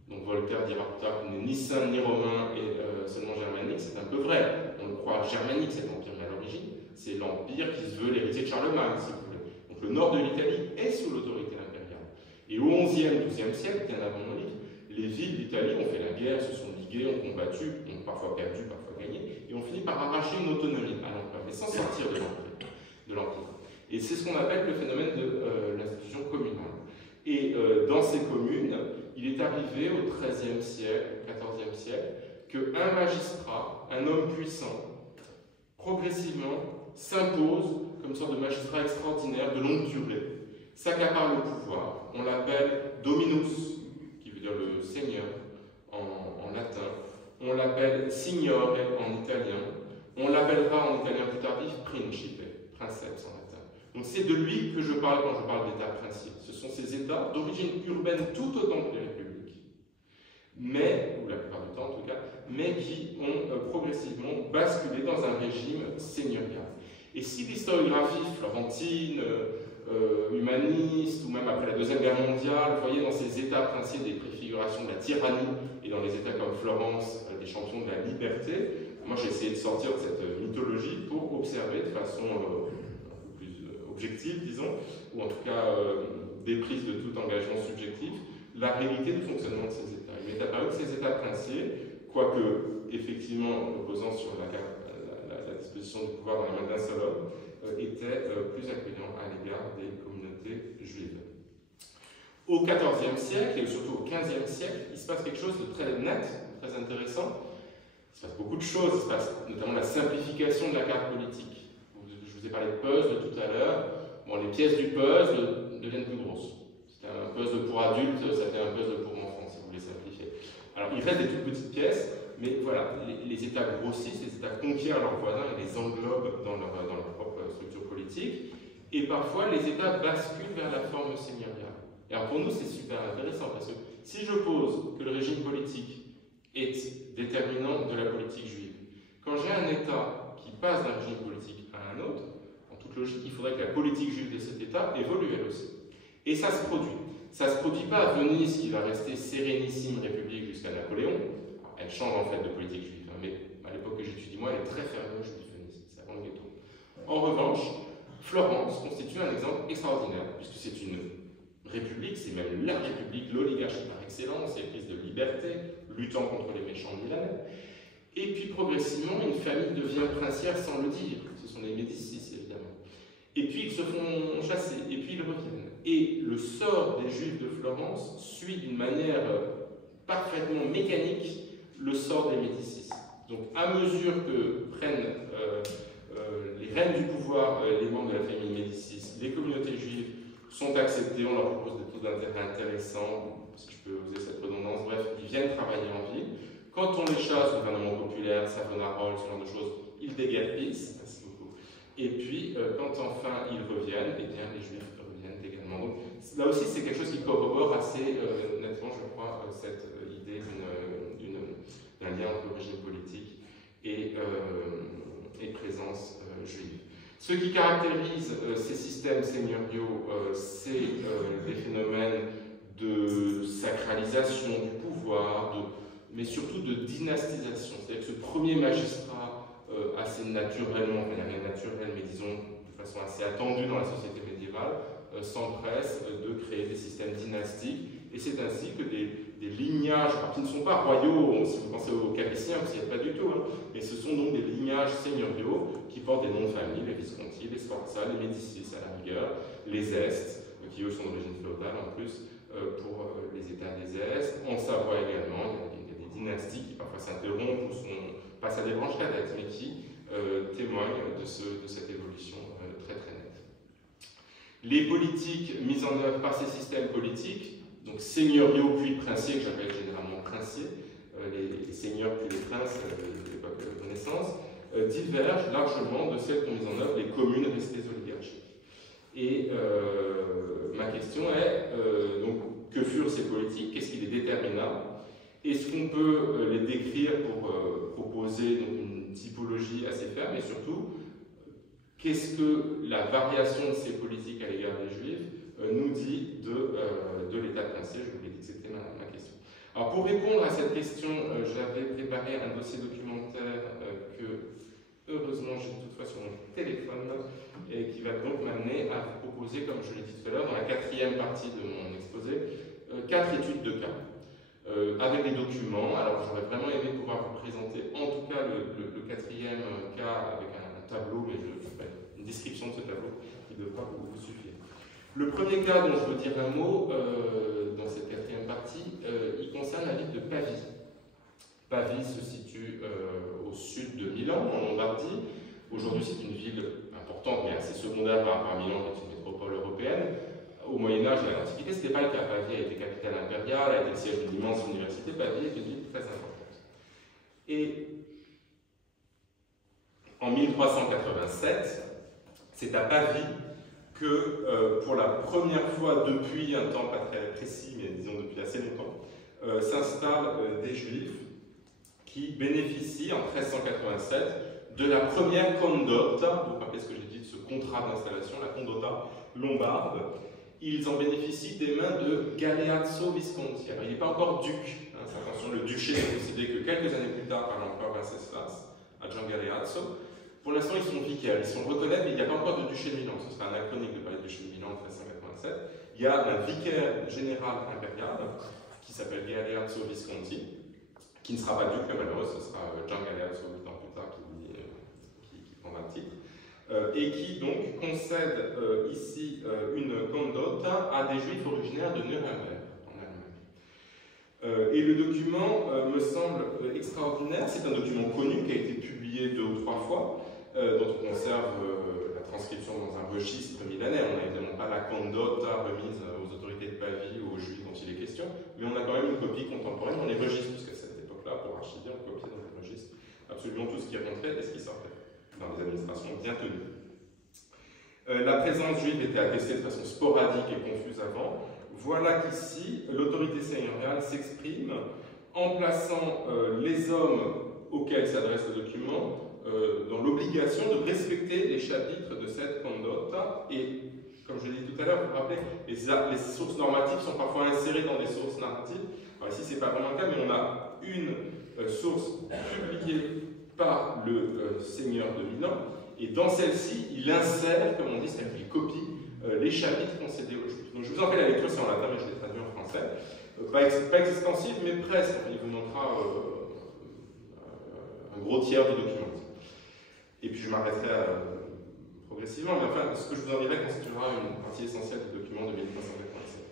Donc Voltaire dira plus tard qu'il n'est ni saint ni romain et seulement germanique. C'est un peu vrai. On le croit germanique cet empire, mais à l'origine, c'est l'empire qui se veut l'héritier de Charlemagne, si vous voulez. Donc le nord de l'Italie est sous l'autorité impériale. Et au XIe, XIIe siècle, bien avant mon livre, les villes d'Italie ont fait la guerre, se sont liguées, ont combattu, ont parfois perdu, parfois gagné, et ont fini par arracher une autonomie à l'empereur, mais sans sortir de l'empire. Et c'est ce qu'on appelle le phénomène de l'institution communale. Et dans ces communes, il est arrivé au XIIIe siècle, au XIVe siècle, qu'un magistrat, un homme puissant, progressivement s'impose comme une sorte de magistrat extraordinaire de longue durée, s'accapare le pouvoir. On l'appelle dominus, qui veut dire le seigneur en latin. On l'appelle signore en italien. On l'appellera en italien plus tardif principe, princeps en latin. Donc c'est de lui que je parle quand je parle d'État princier. Ce sont ces États d'origine urbaine tout autant que les républiques, mais, ou la plupart du temps en tout cas, mais qui ont progressivement basculé dans un régime seigneurial. Et si l'historiographie florentine, humaniste, ou même après la Deuxième Guerre mondiale, voyait dans ces États princiers des préfigurations de la tyrannie, et dans les États comme Florence, des champions de la liberté, moi j'ai essayé de sortir de cette mythologie pour observer de façon un peu plus objective, disons, ou en tout cas déprise de tout engagement subjectif, la réalité du fonctionnement de ces États. Il m'est apparu que ces États princiers, quoique effectivement reposant sur la disposition du pouvoir dans la main d'un seul homme, étaient plus accueillants à l'égard des communautés juives. Au XIVe siècle, et surtout au XVe siècle, il se passe quelque chose de très net, très intéressant. Il se passe beaucoup de choses, il se passe notamment la simplification de la carte politique. Je vous ai parlé de puzzle tout à l'heure. Bon, les pièces du puzzle deviennent plus grosses. C'était un puzzle pour adultes, ça fait un puzzle pour enfants, si vous voulez simplifier. Alors, il reste des toutes petites pièces, mais voilà, les États grossissent, les États conquièrent leurs voisins et les englobent dans leur propre structure politique. Et parfois, les États basculent vers la forme seigneuriale. Et alors, pour nous, c'est super intéressant, parce que si je pose que le régime politique est déterminant de la politique juive, quand j'ai un État qui passe d'un régime politique à un autre, en toute logique, il faudrait que la politique juive de cet État évolue elle aussi. Et ça se produit. Ça ne se produit pas à Venise, qui va rester sérénissime république jusqu'à Napoléon. Alors, elle change en fait de politique juive, hein, mais à l'époque que j'étudie, moi, elle est très fermée aux juifs de Venise. C'est avant le ghetto. En revanche, Florence constitue un exemple extraordinaire, puisque c'est une république, c'est même la république, l'oligarchie par excellence, c'est prise de liberté, luttant contre les méchants milanais. Et puis progressivement, une famille devient princière sans le dire. Ce sont les Médicis, évidemment. Et puis ils se font chasser, et puis ils reviennent. Et le sort des Juifs de Florence suit d'une manière parfaitement mécanique le sort des Médicis. Donc à mesure que prennent les rênes du pouvoir, les membres de la famille Médicis, les communautés juives sont acceptées, on leur propose des taux d'intérêt intéressants, si je peux user cette redondance, bref, ils viennent travailler en ville. Quand on les chasse, le gouvernement populaire, Savonarola, ce genre de choses, ils déguerpissent, merci beaucoup. Et puis, quand enfin ils reviennent, eh bien les Juifs reviennent également. Donc, là aussi, c'est quelque chose qui corrobore assez nettement, je crois, cette idée d'un lien entre régime politique et présence juive. Ce qui caractérise ces systèmes seigneuriaux, c'est des phénomènes de sacralisation du pouvoir, mais surtout de dynastisation. C'est-à-dire que ce premier magistrat, assez naturellement, enfin, il n'y a rien de naturel, mais disons de façon assez attendue dans la société médiévale, s'empresse de créer des systèmes dynastiques. Et c'est ainsi que des lignages, qui ne sont pas royaux, si vous pensez aux Capétiens, parce qu'il n'y a pas du tout, hein, mais ce sont donc des lignages seigneuriaux qui portent des noms de famille, les Visconti, les Sforza, les Médicis à la rigueur, les Est, qui eux sont d'origine féodale en plus, pour les États des Est. En Savoie également, il y a des dynasties qui parfois s'interrompent ou passent à des branches cadettes, mais qui témoignent de cette évolution très très nette. Les politiques mises en œuvre par ces systèmes politiques, donc seigneuriaux puis princiers, que j'appelle généralement princiers, les seigneurs puis les princes de l'époque de Renaissance, divergent largement de celles qu'ont mis en œuvre les communes restées oligarchiques. Et ma question est, donc, que furent ces politiques? Qu'est-ce qui les détermina? Est-ce qu'on peut les décrire pour proposer donc, une typologie assez ferme? Et surtout, qu'est-ce que la variation de ces politiques à l'égard des Juifs nous dit de l'État princier? Je vous l'ai dit que c'était ma question. Alors pour répondre à cette question, j'avais préparé un dossier documentaire que heureusement j'ai toutefois sur mon téléphone et qui va donc m'amener à vous proposer, comme je l'ai dit tout à l'heure, dans la quatrième partie de mon exposé, 4 études de cas. Avec des documents. Alors j'aurais vraiment aimé pouvoir vous présenter en tout cas le quatrième cas avec un tableau, mais une description de ce tableau qui devra vous suffire. Le premier cas dont je veux dire un mot dans cette quatrième partie, il concerne la ville de Pavie. Pavie se situe au sud de Milan, en Lombardie. Aujourd'hui, c'est une ville importante, mais assez secondaire par rapport à Milan, qui est une métropole européenne. Au Moyen-Âge et à l'Antiquité, ce n'était pas le cas. Pavie a été capitale impériale, a été le siège d'une immense université. Pavie est une ville très importante. Et en 1387, c'est à Pavie que, pour la première fois depuis un temps pas très précis, mais disons depuis assez longtemps, s'installent des Juifs qui bénéficient en 1387 de la première condotta. Vous vous rappelez ce que j'ai dit de ce contrat d'installation, la condotta lombarde. Ils en bénéficient des mains de Galeazzo Visconti. Alors, il n'est pas encore duc. Hein, attention, le duché n'est possédé que quelques années plus tard par l'empereur Venceslas, à Gian Galeazzo. Pour l'instant, ils sont vicaires, ils sont reconnaître, mais il n'y a pas encore de duché de Milan. Ce serait anachronique de parler de duché de Milan en 1387. Il y a un vicaire général impérial qui s'appelle Galeazzo Visconti, qui ne sera pas duc, malheureusement, ce sera Gian Galeazzo plus tard qui prendra le titre. et qui donc concède ici une condotta à des juifs originaires de Nuremberg, en Allemagne. Et le document me semble extraordinaire. C'est un document connu qui a été publié 2 ou 3 fois, dont on conserve la transcription dans un registre millénaire. On n'a évidemment pas la condotta remise aux autorités de Pavie ou aux juifs dont il est question, mais on a quand même une copie contemporaine dans les registres, puisqu'à cette époque-là, pour archiver, on copiait dans les registres absolument tout ce qui rentrait et ce qui sortait, dans des administrations bien tenues. La présence juive était attestée de façon sporadique et confuse avant. Voilà qu'ici, l'autorité seigneuriale s'exprime en plaçant les hommes auxquels s'adresse le document dans l'obligation de respecter les chapitres de cette condotta. Et, comme je l'ai dit tout à l'heure, vous vous rappelez, les sources normatives sont parfois insérées dans des sources narratives. Alors ici, ce n'est pas vraiment le cas, mais on a une source publiée par le seigneur de Milan, et dans celle-ci, il insère, comme on dit, c'est-à-dire qu'il copie les chapitres concédés aux Juifs. Donc je vous en fais la lecture, c'est en latin, mais je l'ai traduit en français. Pas extensive, mais presque. Il vous montrera un gros tiers du document. Et puis je m'arrêterai progressivement, mais enfin, ce que je vous en dirai constituera une partie essentielle du document de 1387.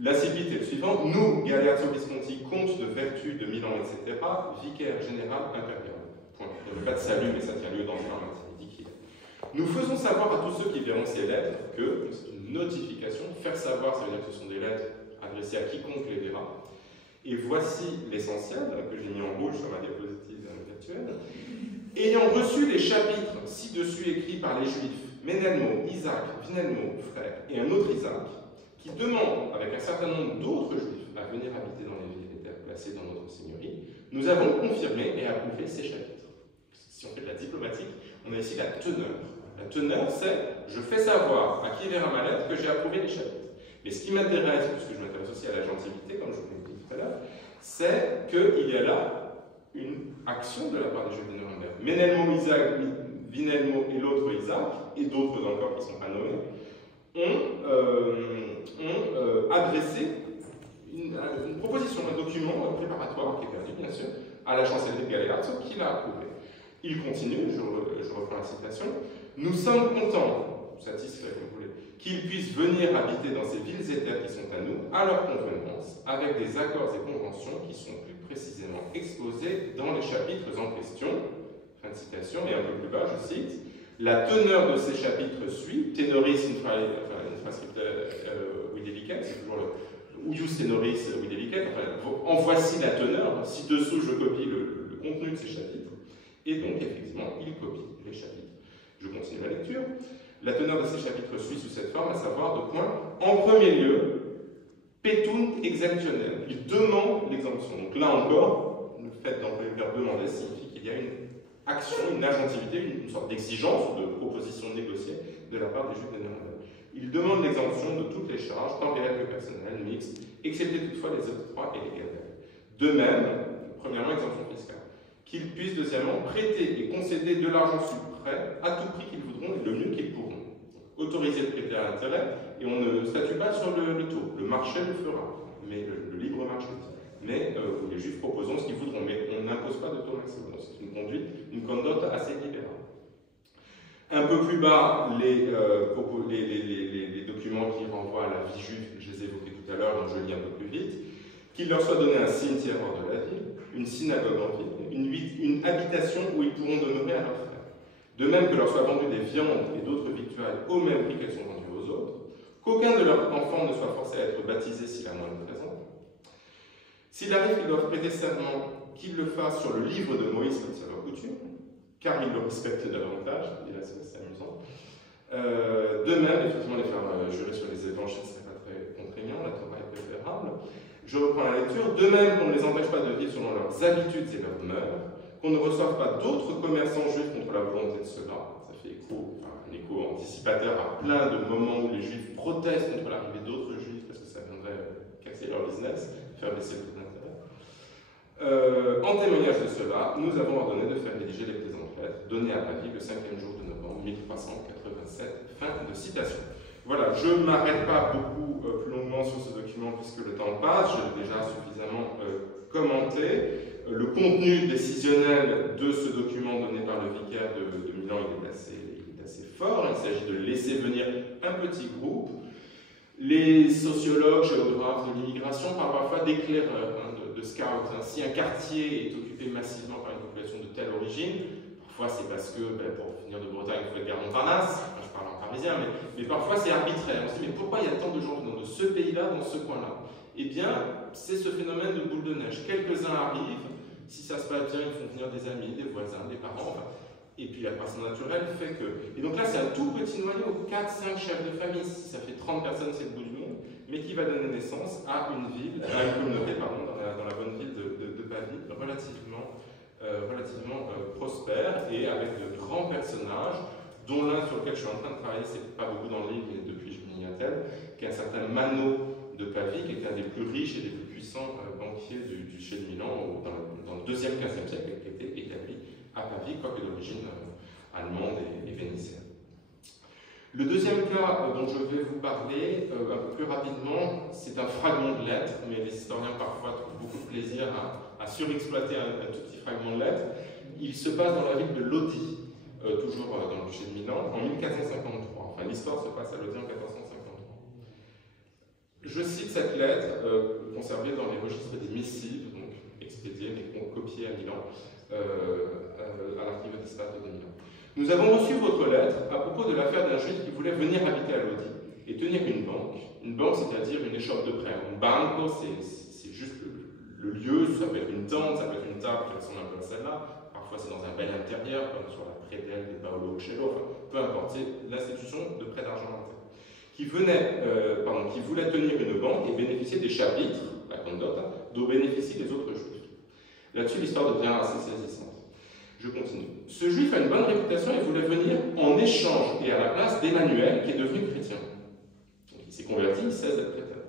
L'incipit est le suivant. Nous, Galeazzo Visconti, comte de vertu de Milan, etc., vicaire général impérial. Point. Il n'y avait pas de salut, mais ça tient lieu dans le temps. Nous faisons savoir à tous ceux qui verront ces lettres que c'est une notification. Faire savoir, ça veut dire que ce sont des lettres adressées à quiconque les verra. Et voici l'essentiel que j'ai mis en rouge sur ma diapositive virtuelle. Ayant reçu les chapitres ci-dessus écrits par les Juifs, Menelmo, Isaac, Vinelmo, frère, et un autre Isaac, qui demandent, avec un certain nombre d'autres Juifs, à venir habiter dans les villes et terres placées dans notre seigneurie, nous avons confirmé et approuvé ces chapitres. Si on fait de la diplomatique, on a ici la teneur. La teneur, c'est je fais savoir à qui verra ma lettre que j'ai approuvé les chapitres. Mais ce qui m'intéresse, puisque je m'intéresse aussi à la gentilité, comme je vous l'ai dit tout à l'heure, c'est qu'il y a là une action de la part des Juifs de Nuremberg. Menelmo, Isaac, Vinelmo et l'autre Isaac, et d'autres encore qui ne sont pas nommés, ont adressé une proposition, un document préparatoire, qui est perdu bien sûr, à la chancellerie de Galeazzo, qui l'a approuvé. Il continue, je reprends la citation. Nous sommes contents, satisfaits, comme vous voulez, qu'ils puissent venir habiter dans ces villes et terres qui sont à nous, à leur convenance, avec des accords et conventions qui sont plus précisément exposés dans les chapitres en question. Fin de citation, et un peu plus bas, je cite. La teneur de ces chapitres suit, tenoris infrascripta videlicet, c'est toujours le uius tenoris videlicet, en voici la teneur, ci-dessous je copie le contenu de ces chapitres, et donc effectivement il copie les chapitres. Je continue la lecture. La teneur de ces chapitres suit sous cette forme, à savoir de point, en premier lieu, petunt exemptionem. Il demande l'exemption. Donc là encore, le fait d'employer le verbe demander signifie qu'il y a une action, une agentivité, une sorte d'exigence ou de proposition négociée de la part des Juifs de Nuremberg. Il demande l'exemption de toutes les charges, tant réelles que personnelles, mixtes, excepté toutefois les octrois et les galeries. De même, premièrement, exemption fiscale. Qu'ils puissent, deuxièmement, prêter et concéder de l'argent suprême à tout prix qu'ils voudront et le mieux qu'ils pourront. Autoriser le prêter à l'intérêt, et on ne statue pas sur le taux. Le marché le fera, mais le libre marché. Mais les Juifs proposons ce qu'ils voudront, mais on n'impose pas de taux maximum. C'est une conduite, une condotte assez libérale. Un peu plus bas, les documents qui renvoient à la vie juive, je les ai évoqués tout à l'heure, donc je lis un peu plus vite. Qu'il leur soit donné un cimetière hors de la ville, une synagogue en ville, une habitation où ils pourront demeurer à leurs frais. De même que leur soient vendues des viandes et d'autres victuailles au même prix qu'elles sont vendues aux autres, qu'aucun de leurs enfants ne soit forcé à être baptisé s'il a moins de 13 ans. S'il arrive qu'ils doivent prêter serment, qu'ils le fassent sur le livre de Moïse comme c'est leur coutume, car ils le respectent davantage, et là c'est amusant. De même, effectivement, les faire jurer sur les évangiles, ce n'est pas très contraignant, la Torah est préférable. Je reprends la lecture. De même qu'on ne les empêche pas de vivre selon leurs habitudes et leurs mœurs, qu'on ne reçoive pas d'autres commerçants juifs contre la volonté de ceux-là. Ça fait un écho anticipateur à plein de moments où les Juifs protestent contre l'arrivée d'autres Juifs parce que ça viendrait casser leur business, faire baisser le taux d'intérêt. En témoignage de cela, nous avons ordonné de faire rédiger les présentes lettres, données à Pavie le 5e jour de novembre 1387. Fin de citation. Voilà, je ne m'arrête pas beaucoup plus longuement sur ce document puisque le temps passe, je l'ai déjà suffisamment commenté. Le contenu décisionnel de ce document donné par le vicaire de Milan, il est est assez fort. Il s'agit de laisser venir un petit groupe. Les sociologues, géographes de l'immigration parlent parfois d'éclaireurs, de scouts. Si un quartier est occupé massivement par une population de telle origine, parfois c'est parce que, pour venir de Bretagne, il faut être vers Montparnasse, enfin, je parle en parisien, mais parfois c'est arbitraire. On se dit, mais pourquoi il y a tant de gens venant de ce pays-là, dans ce coin-là? Eh bien, c'est ce phénomène de boule de neige. Quelques-uns arrivent, si ça se passe bien, ils font venir des amis, des voisins, des parents, enfin, et puis la croissance naturelle fait que... Et donc là, c'est un tout petit noyau, 4-5 chefs de famille, si ça fait 30 personnes, c'est le bout du monde, mais qui va donner naissance à une ville, à une communauté, pardon, dans la bonne ville de Pavie, relativement prospère, et avec de grands personnages, dont l'un sur lequel je suis en train de travailler, c'est pas beaucoup dans le livre, mais depuis je m'y attelle, qui est un certain Mano de Pavie, qui est un des plus riches et des plus puissants banquiers du duché de Milan, dans le 2e, 15e siècle, qui a été établi à Pavie, quoique d'origine allemande et vénitienne. Le deuxième cas dont je vais vous parler un peu plus rapidement, c'est un fragment de lettre, mais les historiens parfois trouvent beaucoup de plaisir à surexploiter un tout petit fragment de lettre. Il se passe dans la ville de Lodi, toujours dans le duché de Milan, en 1453. Enfin, l'histoire se passe à Lodi en 1453. Je cite cette lettre, conservée dans les registres des missives, donc expédiées mais copiées à Milan, à l'archive de Stato de Milan. Nous avons reçu votre lettre à propos de l'affaire d'un juif qui voulait venir habiter à Lodi et tenir une banque. Une banque, c'est-à-dire une échoppe de prêt. Un banco, c'est juste le lieu, ça peut être une tente, ça peut être une table qui ressemble un peu à celle-là. Parfois, c'est dans un bel intérieur, comme sur la prédelle de Paolo Uccello, enfin, peu importe, c'est l'institution de prêt d'argent qui voulait tenir une banque et bénéficier des chapitres, la condotta, dont bénéficient les autres juifs. Là-dessus, l'histoire devient assez saisissante. Je continue. Ce juif a une bonne réputation et voulait venir en échange et à la place d'Emmanuel, qui est devenu chrétien. Donc, il s'est converti, il cesse d'être prêteur.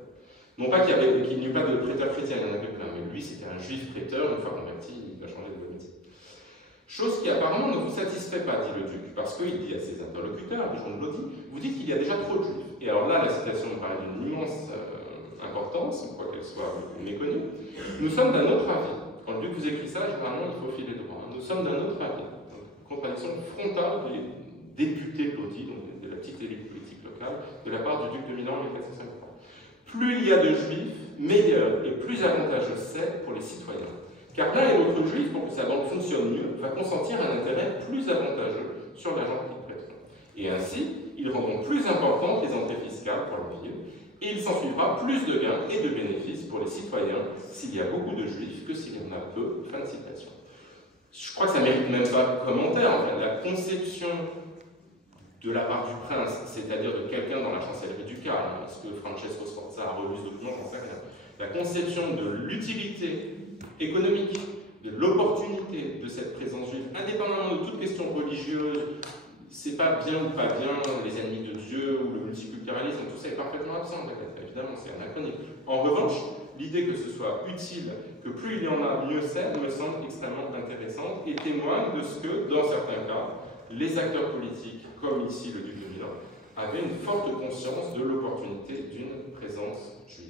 Non pas qu'il n'y ait pas de prêteur chrétien, il y en avait plein, mais lui, c'était un juif prêteur, une fois converti, il a changé de métier. Chose qui apparemment ne vous satisfait pas, dit le duc, parce qu'il dit à ses interlocuteurs, les gens de Lodi, vous dites qu'il y a déjà trop de juifs. Et alors là, la citation me paraît d'une immense importance, quoiqu'elle soit méconnue. Nous sommes d'un autre avis. Quand le duc vous écrit ça, généralement, il faut filer droit. Nous sommes d'un autre avis. Contradiction frontale des députés de Lodi, donc de la petite élite politique locale, de la part du duc de Milan en 1453. Plus il y a de juifs, meilleur et plus avantageux c'est pour les citoyens. Car l'un et l'autre juif, pour que sa banque fonctionne mieux, va consentir un intérêt plus avantageux sur l'argent qu'ils prêteront. Et ainsi, ils rendront plus importantes les entrées fiscales pour la ville, et il s'ensuivra plus de gains et de bénéfices pour les citoyens s'il y a beaucoup de juifs que s'il y en a peu. Fin de citation. Je crois que ça ne mérite même pas de commentaire. En fait, la conception de la part du prince, c'est-à-dire de quelqu'un dans la chancellerie ducale, est-ce que Francesco Sforza a relu ce document, j'en sais rien. La conception de l'utilité économique, de l'opportunité de cette présence juive, indépendamment de toute question religieuse, c'est pas bien ou pas bien, les ennemis de Dieu ou le multiculturalisme, tout ça est parfaitement absent. Évidemment, c'est anachronique. En revanche, l'idée que ce soit utile, que plus il y en a, mieux c'est, me semble extrêmement intéressante et témoigne de ce que, dans certains cas, les acteurs politiques, comme ici le duc de Milan, avaient une forte conscience de l'opportunité d'une présence juive.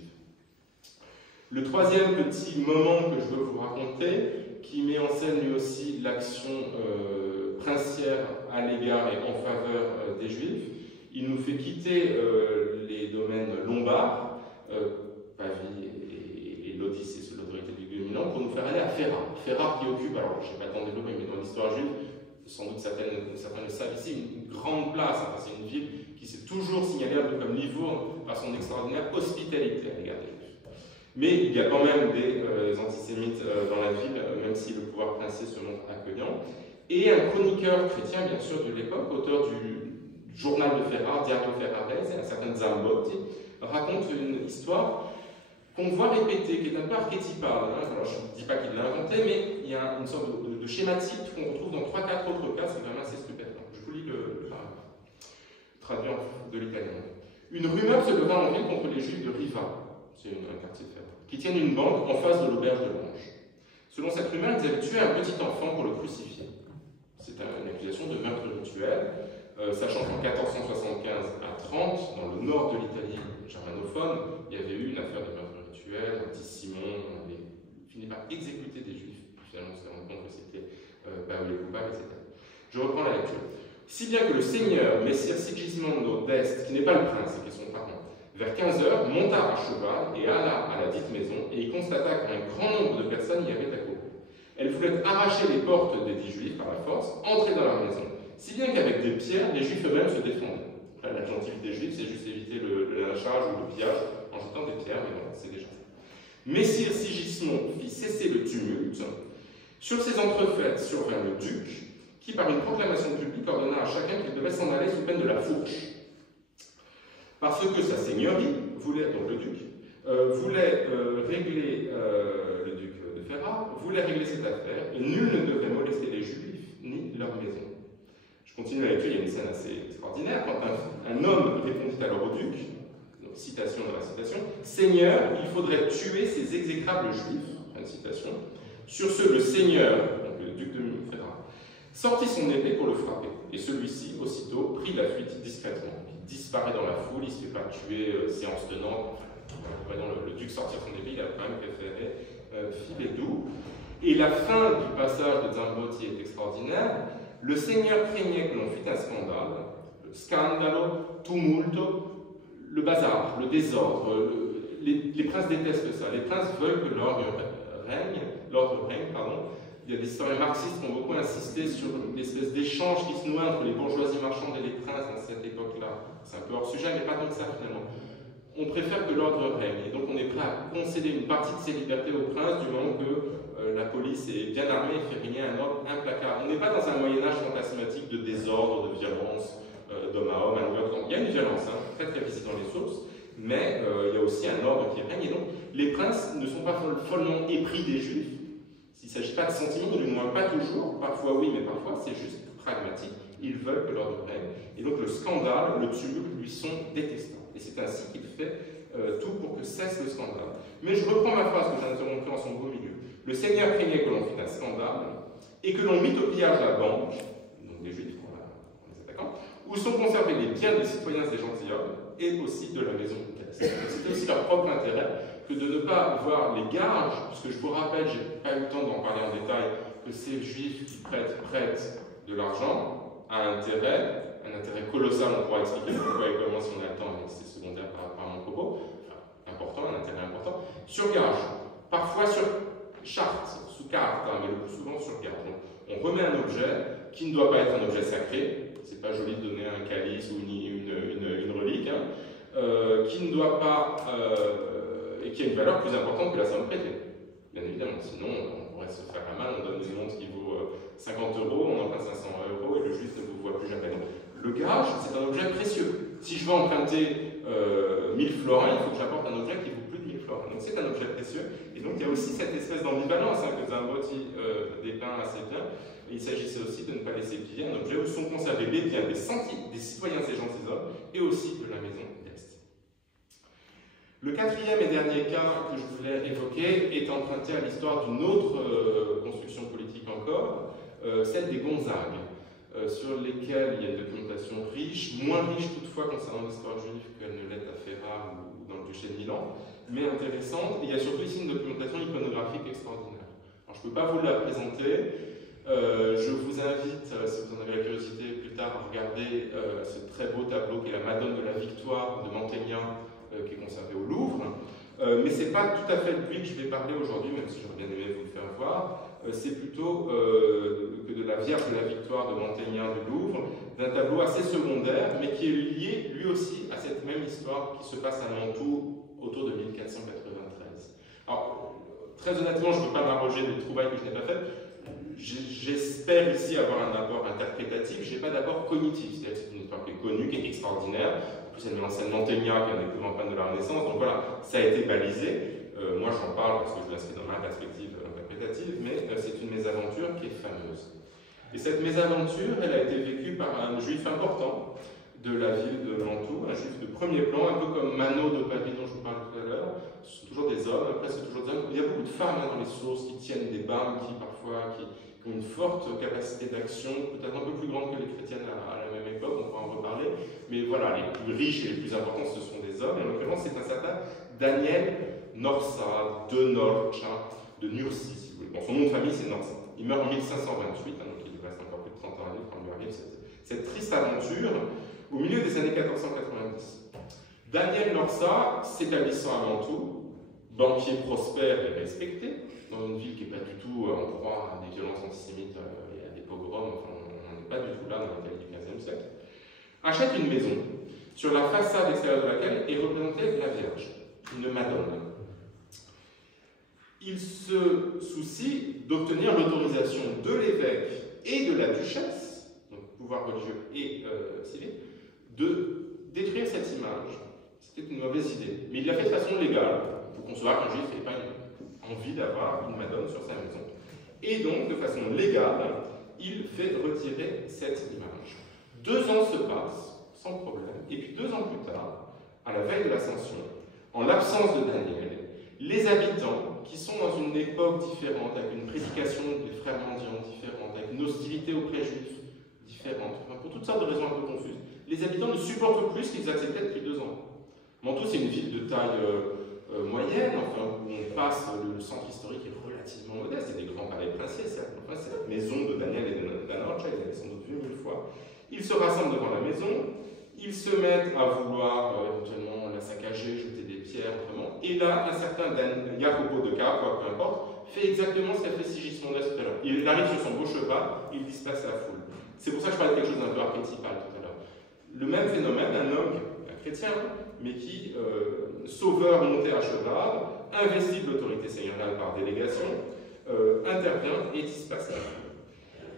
Le troisième petit moment que je veux vous raconter, qui met en scène lui aussi l'action princière à l'égard et en faveur des Juifs, il nous fait quitter les domaines lombards, Pavie et Lodi, c'est sous l'autorité du duc de Milan, pour nous faire aller à Ferrare. Ferrare qui occupe, alors je n'ai pas tant développé, mais dans l'histoire juive, sans doute certains le savent ici, une grande place. Enfin, c'est une ville qui s'est toujours signalée un peu comme Livourne par son extraordinaire hospitalité à l'égard des Juifs. Mais il y a quand même des antisémites dans la ville, même si le pouvoir princier se montre accueillant. Et un chroniqueur chrétien, bien sûr, de l'époque, auteur du journal de Ferrare, Diario Ferrarese, un certain Zambotti, raconte une histoire qu'on voit répéter, qui est un peu archétypale. Alors, je ne dis pas qu'il l'a inventé, mais il y a une sorte de schématique qu'on retrouve dans 3-4 autres cas, c'est vraiment assez stupéfiant. Je vous lis le paragraphe, traduit de l'italien. Une rumeur se leva en ville contre les Juifs de Riva, c'est un quartier de Ferrare, qui tiennent une banque en face de l'auberge de l'Ange. Selon cette rumeur, ils avaient tué un petit enfant pour le crucifier. C'est une accusation de meurtre rituel, sachant qu'en 1475 à 30, dans le nord de l'Italie germanophone, il y avait eu une affaire de meurtre rituel, Simon, on avait fini par exécuter des Juifs, puis finalement on s'est rendu compte que c'était pas eux les coupables, etc. Je reprends la lecture. Si bien que le seigneur, Messire Sigismondo d'Este, qui n'est pas le prince, qui est son parent, vers 15 heures, monta à cheval et alla à la dite maison, et y constata qu'un grand nombre de personnes y avaient accouru. Elle voulait arracher les portes des 10 juifs par la force, entrer dans leur maison, si bien qu'avec des pierres, les juifs eux-mêmes se défendaient. Là, la gentilité juive, c'est juste éviter le lynchage ou le pillage en jetant des pierres, mais non, c'est déjà ça. Messire Sigismond fit cesser le tumulte. Sur ces entrefaites survint le duc, qui, par une proclamation publique, ordonna à chacun qu'il devait s'en aller sous peine de la fourche. Parce que sa seigneurie voulait, donc le duc, voulait régler, le duc de Ferrare, voulait régler cette affaire, et nul ne devait molester les juifs ni leur maison. Je continue la lecture, il y a une scène assez extraordinaire. Quand un homme répondit alors au duc, donc citation dans la citation, « Seigneur, il faudrait tuer ces exécrables juifs », fin de citation. Sur ce, le seigneur, donc le duc de Ferrare, sortit son épée pour le frapper, et celui-ci, aussitôt, prit la fuite discrètement. Il disparaît dans la foule, il ne se fait pas tuer, séance tenante. Voyons le duc sortir son épée, il a quand même préféré filer doux. Et la fin du passage de Zambrotti est extraordinaire. Le seigneur craignait que l'on fît un scandale, le scandalo, tumulto, le bazar, le désordre. Les princes détestent ça. Les princes veulent que l'ordre règne. Il y a des historiens marxistes qui ont beaucoup insisté sur une espèce d'échange qui se noue entre les bourgeoisies marchandes et les princes dans cette époque-là. C'est un peu hors sujet, mais pas tant que ça finalement. On préfère que l'ordre règne, et donc on est prêt à concéder une partie de ses libertés aux princes du moment que la police est bien armée et fait régner un ordre implacable. On n'est pas dans un Moyen-Âge fantasmatique de désordre, de violence, d'homme à homme, à longueur de temps. Il y a une violence, très très visible dans les sources, mais il y a aussi un ordre qui règne, et donc les princes ne sont pas follement épris des juifs. Il ne s'agit pas de sentiments, du moins pas toujours, parfois oui, mais parfois c'est juste pragmatique. Ils veulent que l'ordre règne. Et donc le scandale, le tumulte lui sont détestables. Et c'est ainsi qu'il fait tout pour que cesse le scandale. Mais je reprends ma phrase que j'ai interrompue en son beau milieu. Le Seigneur craignait que l'on fît un scandale et que l'on mit au pillage la banque, donc des juifs, les attaquants, où sont conservés les biens des citoyens et des gentilshommes et aussi de la maison de Thèse. C'était aussi leur propre intérêt que de ne pas voir les gages, puisque je vous rappelle, je n'ai pas eu le temps d'en parler en détail, que ces juifs qui prêtent de l'argent à un intérêt colossal, on pourra expliquer pourquoi et comment si on a le temps, mais c'est secondaire par mon propos, important, un intérêt important, sur gage, parfois sur charte, sous carte, mais le plus souvent sur gage. Donc, on remet un objet qui ne doit pas être un objet sacré, c'est pas joli de donner un calice ou une relique, qui ne doit pas, et qui a une valeur plus importante que la somme prêtée. Bien évidemment, sinon on pourrait se faire la main, on donne une montre qui vaut 50 €, on emprunte 500 € et le juif ne vous voit plus jamais. Donc, le gage, c'est un objet précieux. Si je veux emprunter 1000 florins, il faut que j'apporte un objet qui vaut plus de 1000 florins. Donc c'est un objet précieux. Et donc il y a aussi cette espèce d'ambivalence que Zambrotti dépeint assez bien. Et il s'agissait aussi de ne pas laisser piller un objet où sont conservés les biens des citoyens et gentilshommes et aussi de la maison d'Est. Le quatrième et dernier cas que je voulais évoquer est emprunté à l'histoire d'une autre construction politique encore, celle des Gonzague, sur lesquelles il y a une documentation riche, moins riche toutefois concernant l'histoire juive qu'elle ne l'est à Ferrare ou dans le duché de Milan, mais intéressante. Et il y a surtout ici une documentation iconographique extraordinaire. Alors, je ne peux pas vous la présenter. Je vous invite, si vous en avez la curiosité plus tard, à regarder ce très beau tableau qui est la Madone de la Victoire de Mantegna, qui est conservé au Louvre. Mais ce n'est pas tout à fait de lui que je vais parler aujourd'hui, même si j'aurais bien aimé vous le faire voir. C'est plutôt que de la Vierge de la Victoire de Mantegna du Louvre, d'un tableau assez secondaire, mais qui est lié lui aussi à cette même histoire qui se passe à Mantoue autour de 1493. Alors, très honnêtement, je ne peux pas m'arroger des trouvailles que je n'ai pas faites. J'espère ici avoir un apport interprétatif, je n'ai pas d'apport cognitif, c'est-à-dire que c'est une histoire qui est connue, qui est extraordinaire. En plus, elle met en scène Mantegna, qui est un écrivain fan de la Renaissance, donc voilà, ça a été balisé. Moi, j'en parle parce que je l'inscris dans ma perspective interprétative, mais c'est une mésaventure qui est fameuse. Et cette mésaventure, elle a été vécue par un juif important de la ville de Mantoue, un juif de premier plan, un peu comme Manot de Paris dont je vous parlais tout à l'heure. Ce sont toujours des hommes, après c'est toujours des hommes. Il y a beaucoup de femmes dans les sources qui tiennent des barmes, qui parfois qui ont une forte capacité d'action, peut-être un peu plus grande que les chrétiennes à la même époque, on pourra en reparler. Mais voilà, les plus riches et les plus importants, ce sont des hommes. Et en l'occurrence, c'est un certain Daniel Norsa de Norcia, de Nursie, si vous voulez. Bon, son nom de famille, c'est Norsa. Il meurt en 1528, donc il reste encore plus de 30 ans à vivre quand il lui arrive cette triste aventure au milieu des années 1490. Daniel Norsa, s'établissant à Mantoue, banquier prospère et respecté, dans une ville qui n'est pas du tout en proie à des violences antisémites et à des pogroms, enfin, on n'est pas du tout là dans l'Italie du XVe siècle, achète une maison sur la façade extérieure de laquelle est représentée la Vierge, une Madone. Il se soucie d'obtenir l'autorisation de l'évêque et de la duchesse, donc pouvoir religieux et civil, de détruire cette image. C'était une mauvaise idée, mais il l'a fait de façon légale. Il faut concevoir qu'un juif n'ait pas envie d'avoir une Madone sur sa maison. Et donc, de façon légale, il fait retirer cette image. 2 ans se passent, sans problème, et puis 2 ans plus tard, à la veille de l'Ascension, en l'absence de Daniel, les habitants, qui sont dans une époque différente, avec une prédication des frères mendiants différente, avec une hostilité aux préjuifs différente, enfin, pour toutes sortes de raisons un peu confuses, les habitants ne supportent plus ce qu'ils acceptaient depuis 2 ans. Mantoue, c'est une ville de taille moyenne, enfin, où on passe, le centre historique est relativement modeste, il y a des grands palais princiers, certes, enfin, c'est la maison de Daniel et d'Anorcha, ils l'avaient sans doute vu 1000 fois. Ils se rassemblent devant la maison, ils se mettent à vouloir éventuellement la saccager, jeter des pierres, vraiment. Et là, un certain Jacopo de Capua, peu importe, fait exactement ce qu'a fait Sigismondès tout à l'heure. Il arrive sur son beau cheval, il disperse la foule. C'est pour ça que je parlais de quelque chose d'un peu archétypal tout à l'heure. Le même phénomène, un homme, un chrétien, mais qui, sauveur monté à cheval, investi de l'autorité seigneuriale par délégation, intervient et disperse la foule.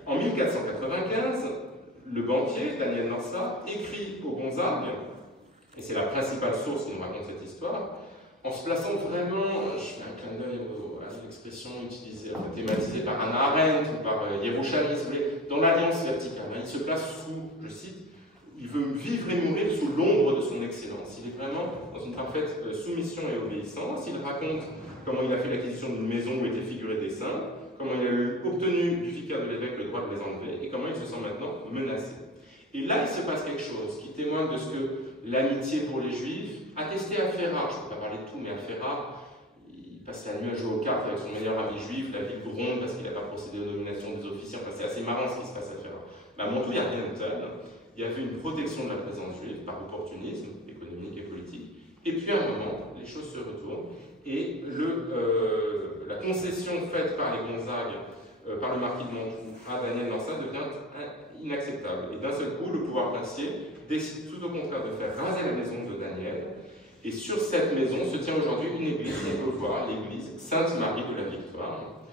En 1495, le banquier, Daniel Norsa, écrit au Gonzague, et c'est la principale source qui nous raconte cette histoire, en se plaçant vraiment, je fais un clin d'œil à l'expression utilisée, thématisée par Hannah Arendt ou par Yerushalmi, si vous voulez, dans l'alliance verticale. Il se place sous, je cite, il veut vivre et mourir sous l'ombre de son excellence. Il est vraiment dans une parfaite soumission et obéissance. Il raconte comment il a fait l'acquisition d'une maison où étaient figurés des saints, comment il a obtenu du vicaire de l'évêque le droit de les enlever, et comment il se sent maintenant menacé. Et là, il se passe quelque chose qui témoigne de ce que l'amitié pour les Juifs, attesté à Ferrare, je ne peux pas parler de tout, mais à Ferrare, il passe la nuit à jouer aux cartes avec son meilleur ami juif, la ville gronde parce qu'il n'a pas procédé aux nominations des officiers, enfin c'est assez marrant ce qui se passe à Ferrare. Mais à Mantoue, il n'y a rien de tel. Il y avait une protection de la présence juive par opportunisme économique et politique, et puis à un moment, les choses se retournent, et la concession faite par les Gonzague, par le marquis de Mantoue à Daniel Norsa devient inacceptable. Et d'un seul coup, le pouvoir princier décide tout au contraire de faire raser la maison de Daniel, et sur cette maison se tient aujourd'hui une église, on peut voir, l'église Sainte-Marie de la Victoire,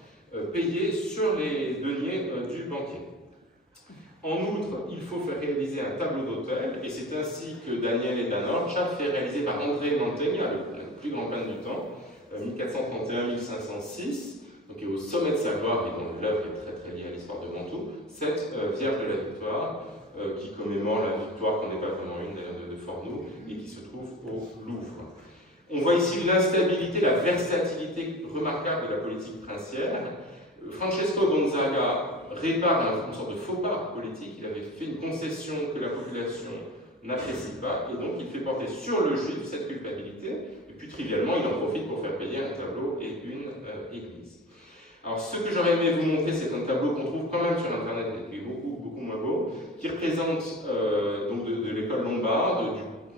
payée sur les deniers du banquier. En outre, il faut faire réaliser un tableau d'autel, et c'est ainsi que Daniel et Danorcha fait réaliser par André Mantegna, le plus grand peintre du temps, 1431-1506, donc au sommet de sa gloire, et dont l'œuvre est très très liée à l'histoire de Mantoue, cette Vierge de la Victoire, qui commémore la victoire qu'on n'est pas vraiment une d'ailleurs de Fornoux, et qui se trouve au Louvre. On voit ici l'instabilité, la versatilité remarquable de la politique princière. Francesco Gonzaga répare une sorte de faux pas politique. Il avait fait une concession que la population n'apprécie pas, et donc il fait porter sur le juif cette culpabilité, et puis trivialement il en profite pour faire payer un tableau et une église. Alors ce que j'aurais aimé vous montrer, c'est un tableau qu'on trouve quand même sur internet, mais qui est beaucoup moins beau, qui représente donc de l'école lombarde,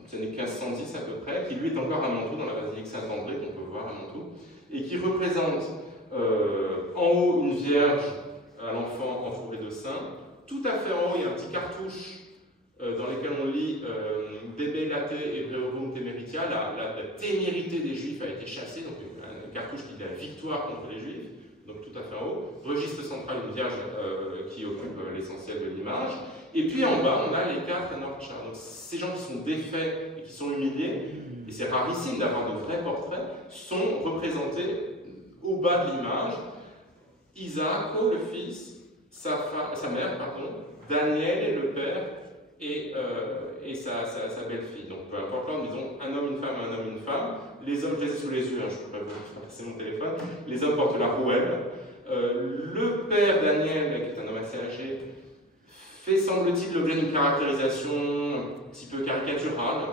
des années 1510 à peu près, qui lui est encore à Mantoue, dans la basilique Saint-André, qu'on peut voir à Mantoue, et qui représente en haut une vierge à l'enfant entouré de saints. Tout à fait en haut, il y a un petit cartouche dans lequel on lit Debe late Hebreorum temeritia, la témérité des Juifs a été chassée, donc un cartouche qui dit la victoire contre les Juifs, donc tout à fait en haut. Registre central, une vierge qui occupe l'essentiel de l'image. Et puis en bas, on a les 4 Anorcha. Donc ces gens qui sont défaits et qui sont humiliés, et c'est rarissime d'avoir de vrais portraits, sont représentés au bas de l'image. Isaac, le fils, sa mère, Daniel et le père, et sa belle-fille. Donc peu importe l'ordre, disons un homme, une femme. Les hommes, je les ai sous les yeux, je pourrais vous passer mon téléphone. Les hommes portent la rouelle. Le père Daniel, qui est un homme assez âgé, fait, semble-t-il, l'objet d'une caractérisation un petit peu caricaturale.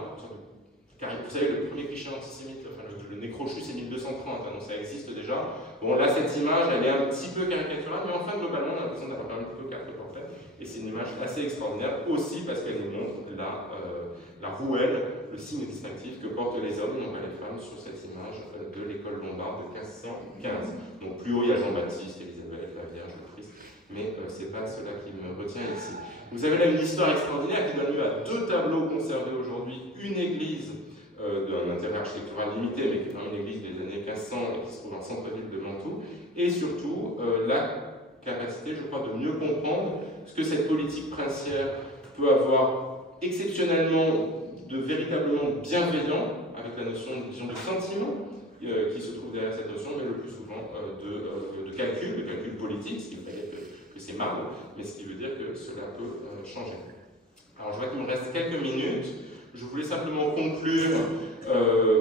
Vous savez, le premier cliché antisémite, enfin, le nez crochu, c'est 1230, hein, donc ça existe déjà. Bon, là, cette image, elle est un petit peu caricaturale, mais enfin, globalement, on a l'impression d'avoir quand même plutôt 4 portraits. Et c'est une image assez extraordinaire aussi parce qu'elle nous montre la rouelle, le signe distinctif que portent les hommes, non pas les femmes, sur cette image de l'école lombarde de 1515. Donc plus haut, il y a Jean-Baptiste, Élisabeth, la Vierge, le Christ, mais ce n'est pas cela qui me retient ici. Vous avez là une histoire extraordinaire qui donne lieu à 2 tableaux conservés aujourd'hui, une église d'un intérêt architectural limité, mais qui est quand même une église des années 1500 et qui se trouve en centre-ville de Mantoue, et surtout la capacité, je crois, de mieux comprendre ce que cette politique princière peut avoir exceptionnellement de véritablement bienveillant, avec la notion, disons, de sentiment qui se trouve derrière cette notion, mais le plus souvent de calcul politique, ce qui veut dire que c'est marbre, mais ce qui veut dire que cela peut changer. Alors je vois qu'il me reste quelques minutes. Je voulais simplement conclure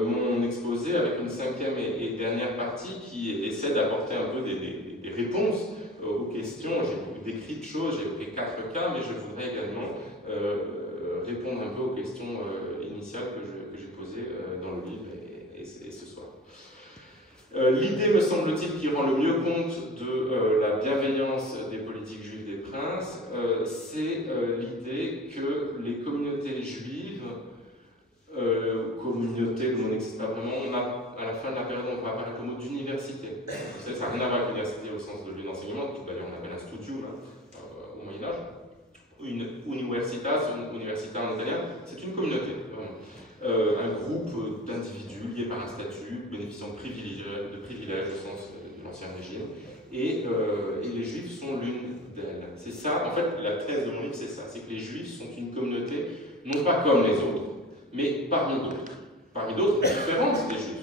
mon exposé avec une 5e et dernière partie qui essaie d'apporter un peu des réponses aux questions. J'ai beaucoup décrit de choses, j'ai pris 4 cas, mais je voudrais également répondre un peu aux questions initiales que j'ai posées dans le livre et ce soir. L'idée, me semble-t-il, qui rend le mieux compte de la bienveillance des politiques juives des princes, c'est l'idée que les communautés juives, communauté, le mot n'existe pas vraiment, on a, à la fin de la période, on va apparaître le mot d'université. Ça n'a rien à voir avec l'université au sens de lieu d'enseignement, d'ailleurs on appelle un studium au Moyen-Âge. Une universitas, en italien, c'est une communauté, vraiment. Un groupe d'individus liés par un statut, bénéficiant de privilèges au sens de l'Ancien Régime, et les Juifs sont l'une d'elles. C'est ça, en fait, la thèse de mon livre, c'est ça, c'est que les Juifs sont une communauté, non pas comme les autres, mais parmi d'autres différentes des Juifs.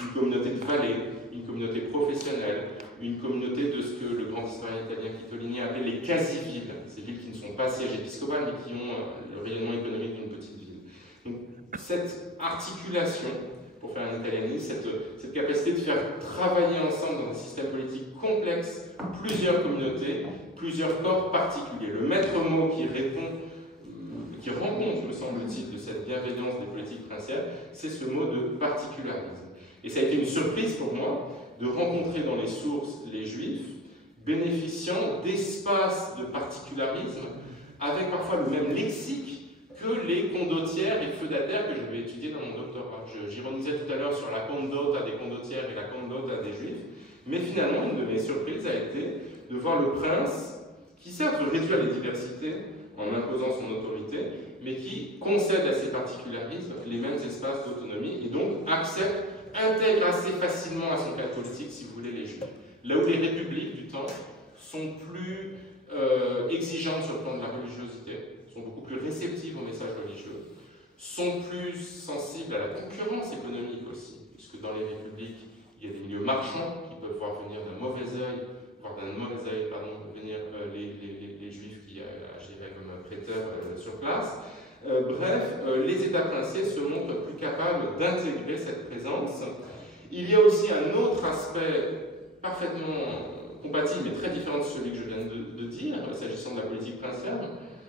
Une communauté de vallées, une communauté professionnelle, une communauté de ce que le grand historien italien Kitolini appelait les quasi-villes, ces villes qui ne sont pas sièges épiscopal, mais qui ont le rayonnement économique d'une petite ville. Donc, cette articulation, pour faire un italianisme, cette capacité de faire travailler ensemble dans un système politique complexe plusieurs communautés, plusieurs corps particuliers. Le maître mot qui rend compte, me semble-t-il, de cette bienveillance des politiques princières, c'est ce mot de particularisme. Et ça a été une surprise pour moi de rencontrer dans les sources les Juifs bénéficiant d'espaces de particularisme avec parfois le même lexique que les condottières et feudataires que j'avais étudiés dans mon doctorat. J'ironisais tout à l'heure sur la condota des condottières et la condota des Juifs, mais finalement, une de mes surprises a été de voir le prince qui certes réduit à la diversité en imposant son autorité, mais qui concède à ces particularismes les mêmes espaces d'autonomie et donc intègre assez facilement à son cas politique, si vous voulez, les Juifs. Là où les républiques du temps sont plus exigeantes sur le plan de la religiosité, sont beaucoup plus réceptives aux messages religieux, sont plus sensibles à la concurrence économique aussi, puisque dans les républiques, il y a des milieux marchands qui peuvent voir venir d'un mauvais œil, venir les Juifs qui agiraient comme prêteurs sur place. Bref, les États princiers se montrent plus capables d'intégrer cette présence. Il y a aussi un autre aspect parfaitement compatible mais très différent de celui que je viens de dire, s'agissant de la politique princière,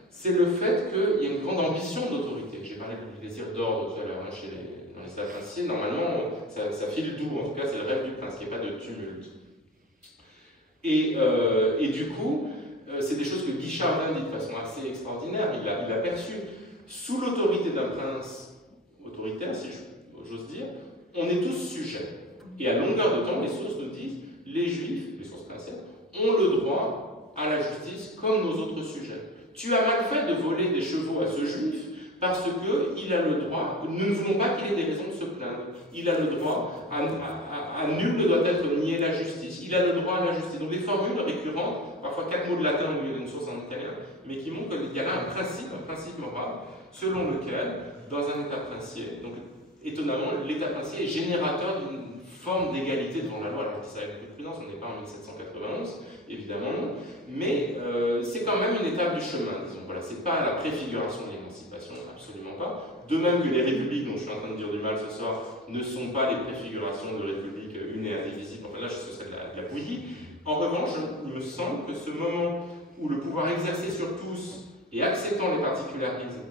c'est le fait qu'il y a une grande ambition d'autorité. J'ai parlé du désir d'ordre tout à l'heure dans les États princiers. Normalement, ça file doux, en tout cas c'est le rêve du prince, qu'il n'y ait pas de tumulte. Et du coup, c'est des choses que Guy Chardin dit de façon assez extraordinaire. Il a perçu, sous l'autorité d'un prince autoritaire, si j'ose dire, on est tous sujets. Et à longueur de temps, les sources nous disent, les Juifs, les sources princières, ont le droit à la justice comme nos autres sujets. Tu as mal fait de voler des chevaux à ce Juif parce qu'il a le droit, nous ne voulons pas qu'il ait des raisons de se plaindre. Il a le droit, à nul ne doit être nié la justice. Il a le droit à la justice. Donc des formules récurrentes, parfois 4 mots de latin au milieu d'une source en italien, mais qui montrent qu'il y a là un principe moral, selon lequel, dans un État princier, donc étonnamment, l'État princier est générateur d'une forme d'égalité devant la loi. Alors ça avec beaucoup de prudence, on n'est pas en 1791, évidemment, mais c'est quand même une étape du chemin, disons. Voilà, c'est pas la préfiguration de l'émancipation, absolument pas. De même que les républiques, dont je suis en train de dire du mal ce soir, ne sont pas les préfigurations de républiques une et indivisibles. Enfin là, ce serait de la bouillie. En revanche, il me semble que ce moment où le pouvoir exercé sur tous et acceptant les particularismes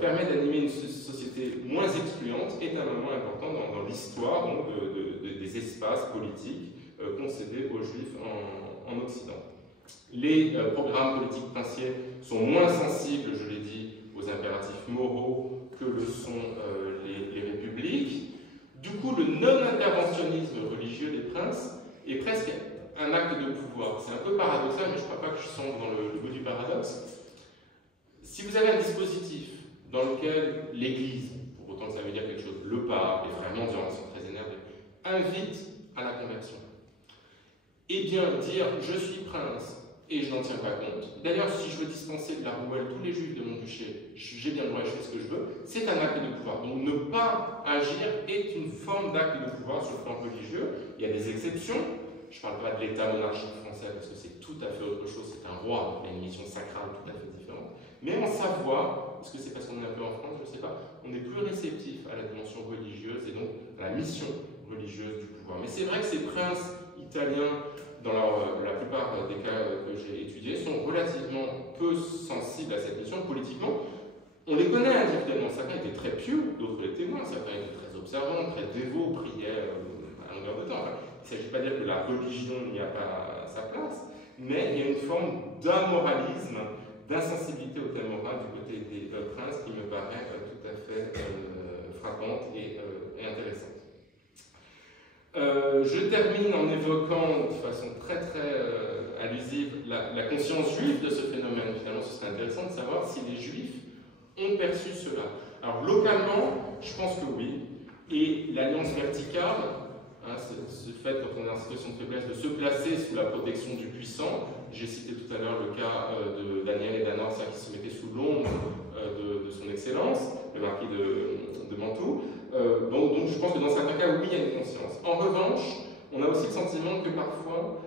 permet d'animer une société moins excluante est un moment important dans l'histoire des espaces politiques concédés aux Juifs en Occident. Les programmes politiques princiers sont moins sensibles, je l'ai dit, aux impératifs moraux que le sont les républiques. Du coup, le non-interventionnisme religieux des princes est presque un acte de pouvoir. C'est un peu paradoxal, mais je ne crois pas que je sombre dans le bout du paradoxe. Si vous avez un dispositif dans lequel l'Église, pour autant que ça veut dire quelque chose, le pape, les frères mendiants sont très énervés, invite à la conversion, et bien dire « je suis prince », et je n'en tiens pas compte. D'ailleurs, si je veux dispenser de la rouelle tous les juifs de mon duché, j'ai bien le droit, je fais ce que je veux, c'est un acte de pouvoir. Donc ne pas agir est une forme d'acte de pouvoir sur le plan religieux. Il y a des exceptions. Je ne parle pas de l'État monarchique français parce que c'est tout à fait autre chose, c'est un roi, il a une mission sacrale tout à fait différente. Mais en Savoie, est-ce que c'est parce qu'on est un peu en France, je ne sais pas, on est plus réceptif à la dimension religieuse et donc à la mission religieuse du pouvoir. Mais c'est vrai que ces princes italiens, dans la plupart des cas que j'ai étudiés, sont relativement peu sensibles à cette mission politiquement. On les connaît individuellement, certains étaient très pieux, d'autres l'étaient moins, certains étaient très observants, très dévots, priaient à longueur de temps. Enfin, il ne s'agit pas de dire que la religion n'y a pas sa place, mais il y a une forme d'amoralisme, d'insensibilité au thème moral du côté des princes qui me paraît tout à fait frappante et intéressante. Je termine en évoquant de façon très allusive la conscience juive de ce phénomène. Finalement, ce serait intéressant de savoir si les juifs ont perçu cela. Alors localement, je pense que oui, et l'alliance verticale, ce fait, quand on est en situation de faiblesse, de se placer sous la protection du puissant. J'ai cité tout à l'heure le cas de Daniel et d'Anorsa qui se mettaient sous l'ombre de son excellence, le marquis de Mantoue. Donc je pense que dans certains cas, oui, il y a une conscience. En revanche, on a aussi le sentiment que parfois,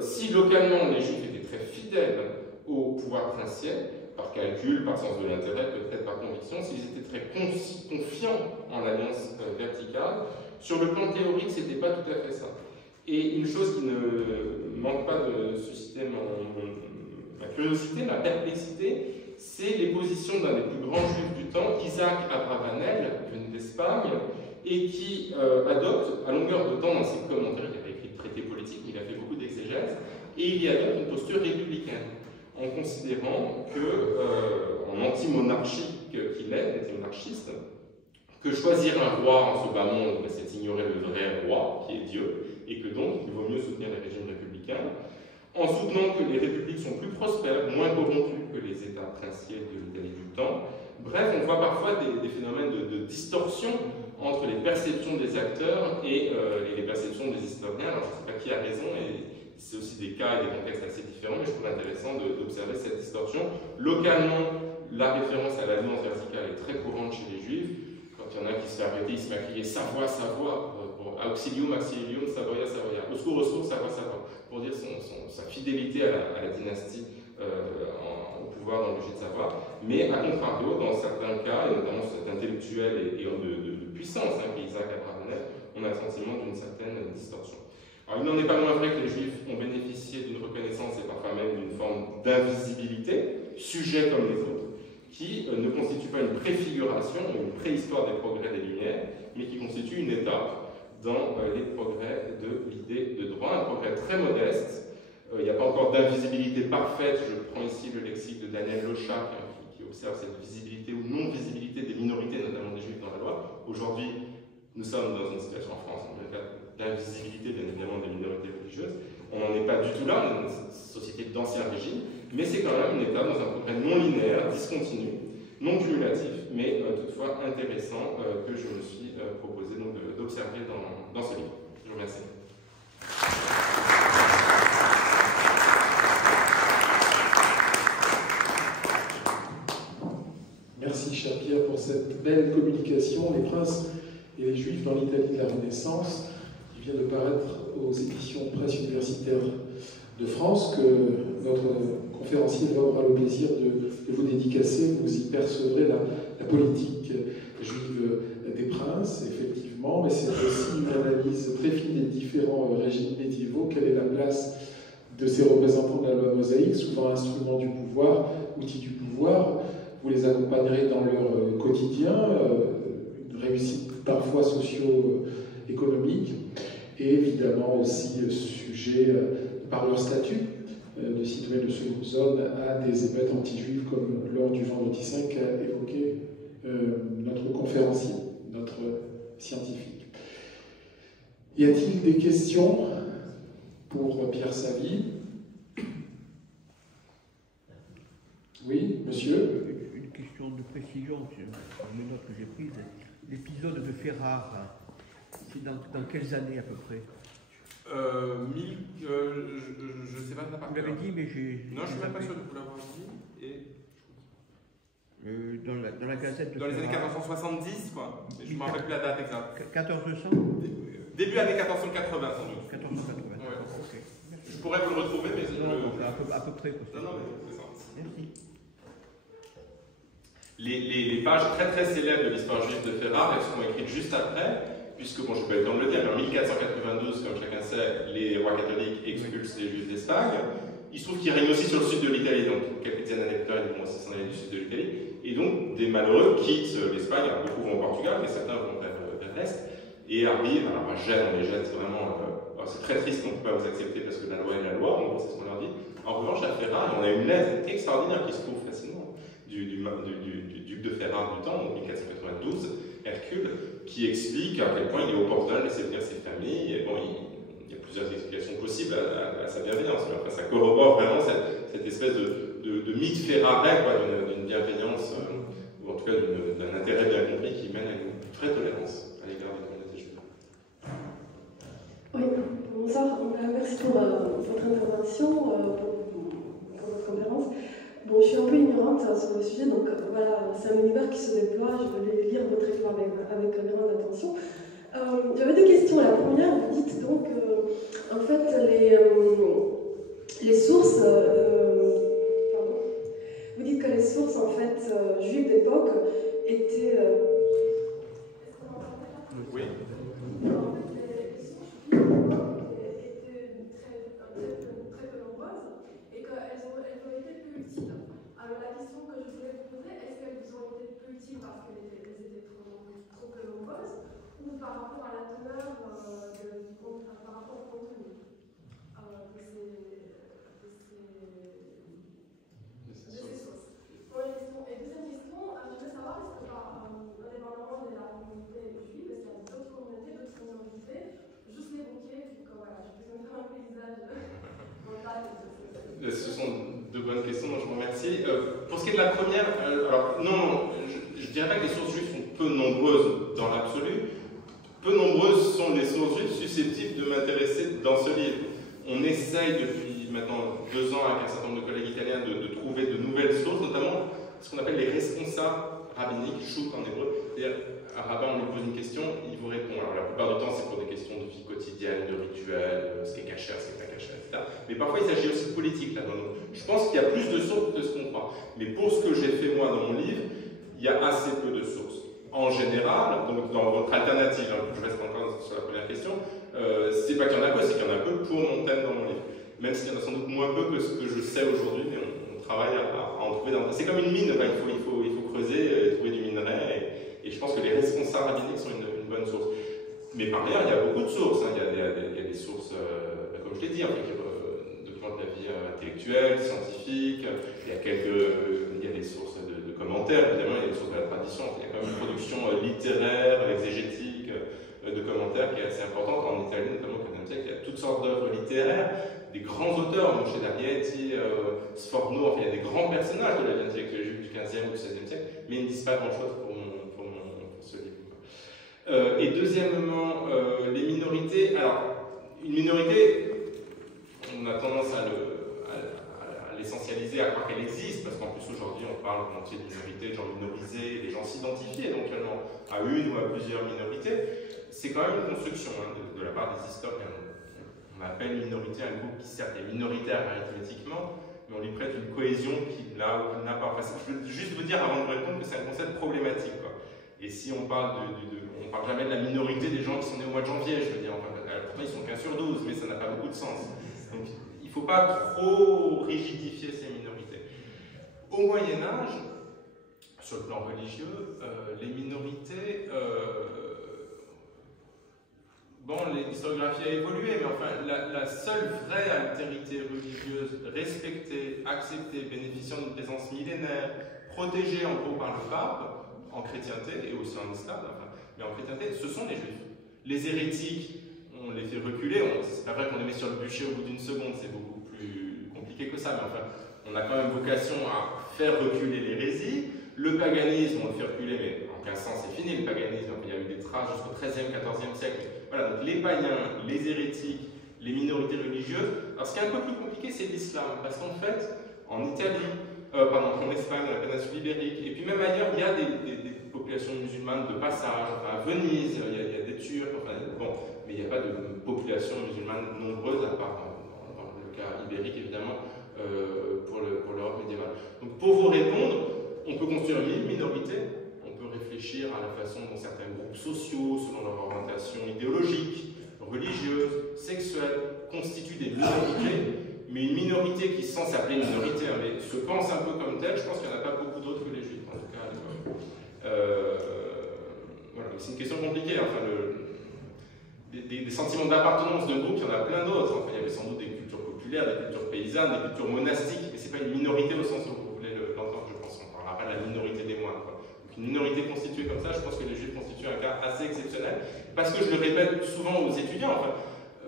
si localement les Juifs étaient très fidèles au pouvoir princier, par calcul, par sens de l'intérêt, peut-être par conviction, s'ils étaient très confiants en l'alliance verticale, sur le plan théorique, ce n'était pas tout à fait ça. Et une chose qui ne manque pas de susciter ma curiosité, ma perplexité, c'est les positions d'un des plus grands juifs du temps, Isaac Abravanel, venu d'Espagne, et qui adopte à longueur de temps dans ses commentaires, il avait écrit le traité politique, mais il a fait beaucoup d'exégèse, et il y adopte une posture républicaine, en considérant que, en anti-monarchique qu'il est, anti-monarchiste, que choisir un roi en ce bas monde, c'est ignorer le vrai roi, qui est Dieu, et que donc il vaut mieux soutenir les régimes républicains, en soutenant que les républiques sont plus prospères, moins corrompues que les États princiers de l'Italie du temps. Bref, on voit parfois des phénomènes de distorsion entre les perceptions des acteurs et les perceptions des historiens. Alors je ne sais pas qui a raison, et c'est aussi des cas et des contextes assez différents, mais je trouve intéressant d'observer cette distorsion. Localement, la référence à l'alliance verticale est très courante chez les Juifs. Quand il y en a qui se fait arrêter, il se met à crier « Savoie, Savoie », Auxilium, Auxilium, Savoia, Savoia, au secours, Savoie, Savoie, pour dire sa fidélité à la dynastie au pouvoir dans le duché de Savoie. Mais à contrario, dans certains cas, et notamment cet intellectuel et homme de puissance, qui est Isaac Abravanel, on a le sentiment d'une certaine distorsion. Alors, il n'en est pas moins vrai que les Juifs ont bénéficié d'une reconnaissance et parfois même d'une forme d'invisibilité, sujets comme les autres, qui ne constitue pas une préfiguration, une préhistoire des progrès des Lumières, mais qui constitue une étape dans les progrès de l'idée de droit, un progrès très modeste. Il n'y a pas encore d'invisibilité parfaite. Je prends ici le lexique de Daniel Lochac, qui observe cette visibilité ou non-visibilité des minorités, notamment des Juifs dans la loi. Aujourd'hui, nous sommes dans une situation en France, en cas d'invisibilité, bien évidemment, des minorités religieuses. On n'en est pas du tout là, on est dans une société d'ancien régime, mais c'est quand même une étape dans un progrès non linéaire, discontinu, non cumulatif, mais toutefois intéressant, que je me suis proposé d'observer dans ce livre. Je vous remercie. Merci, cher Pierre, pour cette belle communication. Les princes et les juifs dans l'Italie de la Renaissance, qui vient de paraître aux éditions Presse universitaire de France, que notre conférencier aura le plaisir de vous dédicacer. Vous y percevrez la politique juive des princes, effectivement, mais c'est aussi une analyse très fine des différents régimes médiévaux. Quelle est la place de ces représentants de la loi mosaïque, souvent instruments du pouvoir, outils du pouvoir? Vous les accompagnerez dans leur quotidien, une réussite parfois socio-économique, et évidemment aussi sujet par leur statut, de citoyens de seconde zone à des émeutes anti-juives comme lors du Vendredi 5 qu'a évoqué notre conférencier, notre scientifique. Y a-t-il des questions pour Pierre Savy? Oui, monsieur? Une question de précision, une note que j'ai prise. L'épisode de Ferrare, c'est dans quelles années à peu près? Je ne sais pas de la part. Vous l'avez dit, mais j'ai... Non, je ne suis même pas sûr de vous l'avoir dit. Et... dans la Gazette de Dans les années Ferrare. 1470, quoi. Je ne me rappelle plus la date exacte. 1400? Début années 1480, sans doute. 1480. Ouais. Ok. Je pourrais vous le retrouver, mais... À peu près. Quoi. Non, mais c'est ça. Merci. Les pages très très célèbres de l'histoire juive de Ferrare, elles sont écrites juste après, puisque, bon, je peux être dans le dire, mais en 1492, comme chacun sait, les rois catholiques expulsent les juifs d'Espagne. Il se trouve qu'ils règnent aussi sur le sud de l'Italie, donc quelques dizaines d'années plus tard, ils vont aussi s'en aller du sud de l'Italie. Et donc, des malheureux quittent l'Espagne, beaucoup vont au Portugal, mais certains vont vers l'Est, et arrivent, alors à Gênes, on les jette vraiment, c'est très triste, on ne peut pas vous accepter parce que la loi est la loi, en gros, c'est ce qu'on leur dit. En revanche, à Ferrare, on a une lettre extraordinaire qui se trouve facilement du duc de Ferrare du temps, donc 1492, Hercule, qui explique à quel point il est opportun de laisser venir ses familles. Et bon, il y a plusieurs explications possibles à sa bienveillance. Enfin, ça corrobore vraiment cette espèce de mythe ferrarais, d'une bienveillance, ou en tout cas d'un intérêt bien compris qui mène à une vraie tolérance à l'égard des communautés juives. Oui, bonsoir. Merci pour votre intervention, pour votre conférence. Bon, je suis un peu ignorante sur le sujet, donc voilà, c'est un univers qui se déploie. Je vais lire votre livre avec grande attention. J'avais deux questions. La première, vous dites donc, en fait, les sources, pardon, vous dites que les sources en fait juives d'époque étaient. Oui. Alors la question que je voulais vous poser, est-ce qu'elles vous ont été peu utiles parce qu'elles étaient trop peu nombreuses, ou par rapport à la teneur, par rapport au contenu de ces sources? Première question. Et deuxième question, je voulais savoir, est-ce que indépendamment de la communauté juive, est-ce qu'il y a d'autres communautés, d'autres minorités, juste l'évoquer, pour que voilà, je puisse me faire un paysage mental de Ce sont deux bonnes questions, donc je vous remercie. Pour ce qui est de la première, alors non, je ne dirais pas que les sources juives sont peu nombreuses dans l'absolu. Peu nombreuses sont les sources juives susceptibles de m'intéresser dans ce livre. On essaye depuis maintenant 2 ans avec un certain nombre de collègues italiens de trouver de nouvelles sources, notamment ce qu'on appelle les responsables rabbiniques, chouk en hébreu. C'est-à-dire, un rabbin, on lui pose une question, il vous répond. Alors la plupart du temps, c'est pour des questions de vie quotidienne, de rituels, ce qui est caché, ce qui n'est pas caché, etc. Mais parfois, il s'agit aussi de politique là-dedans. Donc, je pense qu'il y a plus de sources que ce qu'on croit. Mais pour ce que j'ai fait moi dans mon livre, il y a assez peu de sources. En général, donc dans votre alternative, je reste encore sur la première question, c'est pas qu'il y en a peu, c'est qu'il y en a peu pour mon thème dans mon livre. Même s'il y en a sans doute moins peu que ce que je sais aujourd'hui, mais on travaille à en trouver dans. C'est comme une mine, il faut creuser, trouver du minerai, et je pense que les responsables rabbiniques sont une bonne source. Mais par ailleurs, il y a beaucoup de sources. Il y a des sources, comme je l'ai dit, qui documentent la vie intellectuelle, scientifique. Il y a des sources de commentaires, évidemment, il y a des sources de la tradition. Il y a quand même une production littéraire, exégétique, de commentaires qui est assez importante. En Italie, notamment au XVe siècle, il y a toutes sortes d'œuvres littéraires, des grands auteurs, Moshe D'Arieti, Sforno, enfin, il y a des grands personnages de la vie intellectuelle juive du XVe ou du XVIe siècle, mais ils ne disent pas grand-chose pour ce livre. Et deuxièmement, les minorités. Alors, une minorité, on a tendance à l'essentialiser, à croire qu'elle existe, parce qu'en plus aujourd'hui on parle volontiers de minorité, de gens minorisés, des gens s'identifier éventuellement à une ou à plusieurs minorités. C'est quand même une construction de la part des historiens. On appelle minorité un groupe qui certes est minoritaire arithmétiquement, mais on lui prête une cohésion qui là où il n'a pas. Enfin, je veux juste vous dire avant de répondre que c'est un concept problématique, quoi. Et si on parle on parle jamais de la minorité des gens qui sont nés au mois de janvier, je veux dire, enfin, pourtant ils sont 15 sur 12, mais ça n'a pas beaucoup de sens. Donc, il ne faut pas trop rigidifier ces minorités. Au Moyen-Âge, sur le plan religieux, les minorités, l'historiographie a évolué, mais enfin, la seule vraie altérité religieuse respectée, acceptée, bénéficiant d'une présence millénaire, protégée en gros par le pape, en chrétienté et aussi en islam, enfin, mais en chrétienté, ce sont les juifs. Les hérétiques, on les fait reculer, c'est pas vrai qu'on les met sur le bûcher au bout d'une seconde, c'est beaucoup plus compliqué que ça, mais enfin, on a quand même vocation à faire reculer l'hérésie. Le paganisme, on le fait reculer, mais en 1500 c'est fini le paganisme, il y a eu des traces jusqu'au XIIIe, XIVe siècle. Voilà, donc les païens, les hérétiques, les minorités religieuses. Alors ce qui est un peu plus compliqué, c'est l'islam, parce qu'en fait, en Italie, en Espagne, dans la péninsule ibérique, et puis même ailleurs, il y a des populations musulmanes de passage. Enfin, à Venise, il y a des Turcs, enfin, bon, mais il n'y a pas de population musulmane nombreuse, à part dans le cas ibérique évidemment, pour l'Europe médiévale. Donc pour vous répondre, on peut construire une minorité, on peut réfléchir à la façon dont certains groupes sociaux, selon leur orientation idéologique, religieuse, sexuelle, constituent des minorités, mais une minorité qui, sans s'appeler minorité, hein, mais se pense un peu comme telle, je pense qu'il n'y en a pas beaucoup d'autres que les juifs, en tout cas à l'époque. Voilà, c'est une question compliquée, enfin, des sentiments d'appartenance de groupe, il y en a plein d'autres. Enfin, il y avait sans doute des cultures populaires, des cultures paysannes, des cultures monastiques, mais ce n'est pas une minorité au sens où vous voulez l'entendre, je pense. On ne parlera pas de la minorité des moines. Quoi. Donc une minorité constituée comme ça, je pense que les juifs constituent un cas assez exceptionnel, parce que je le répète souvent aux étudiants, enfin,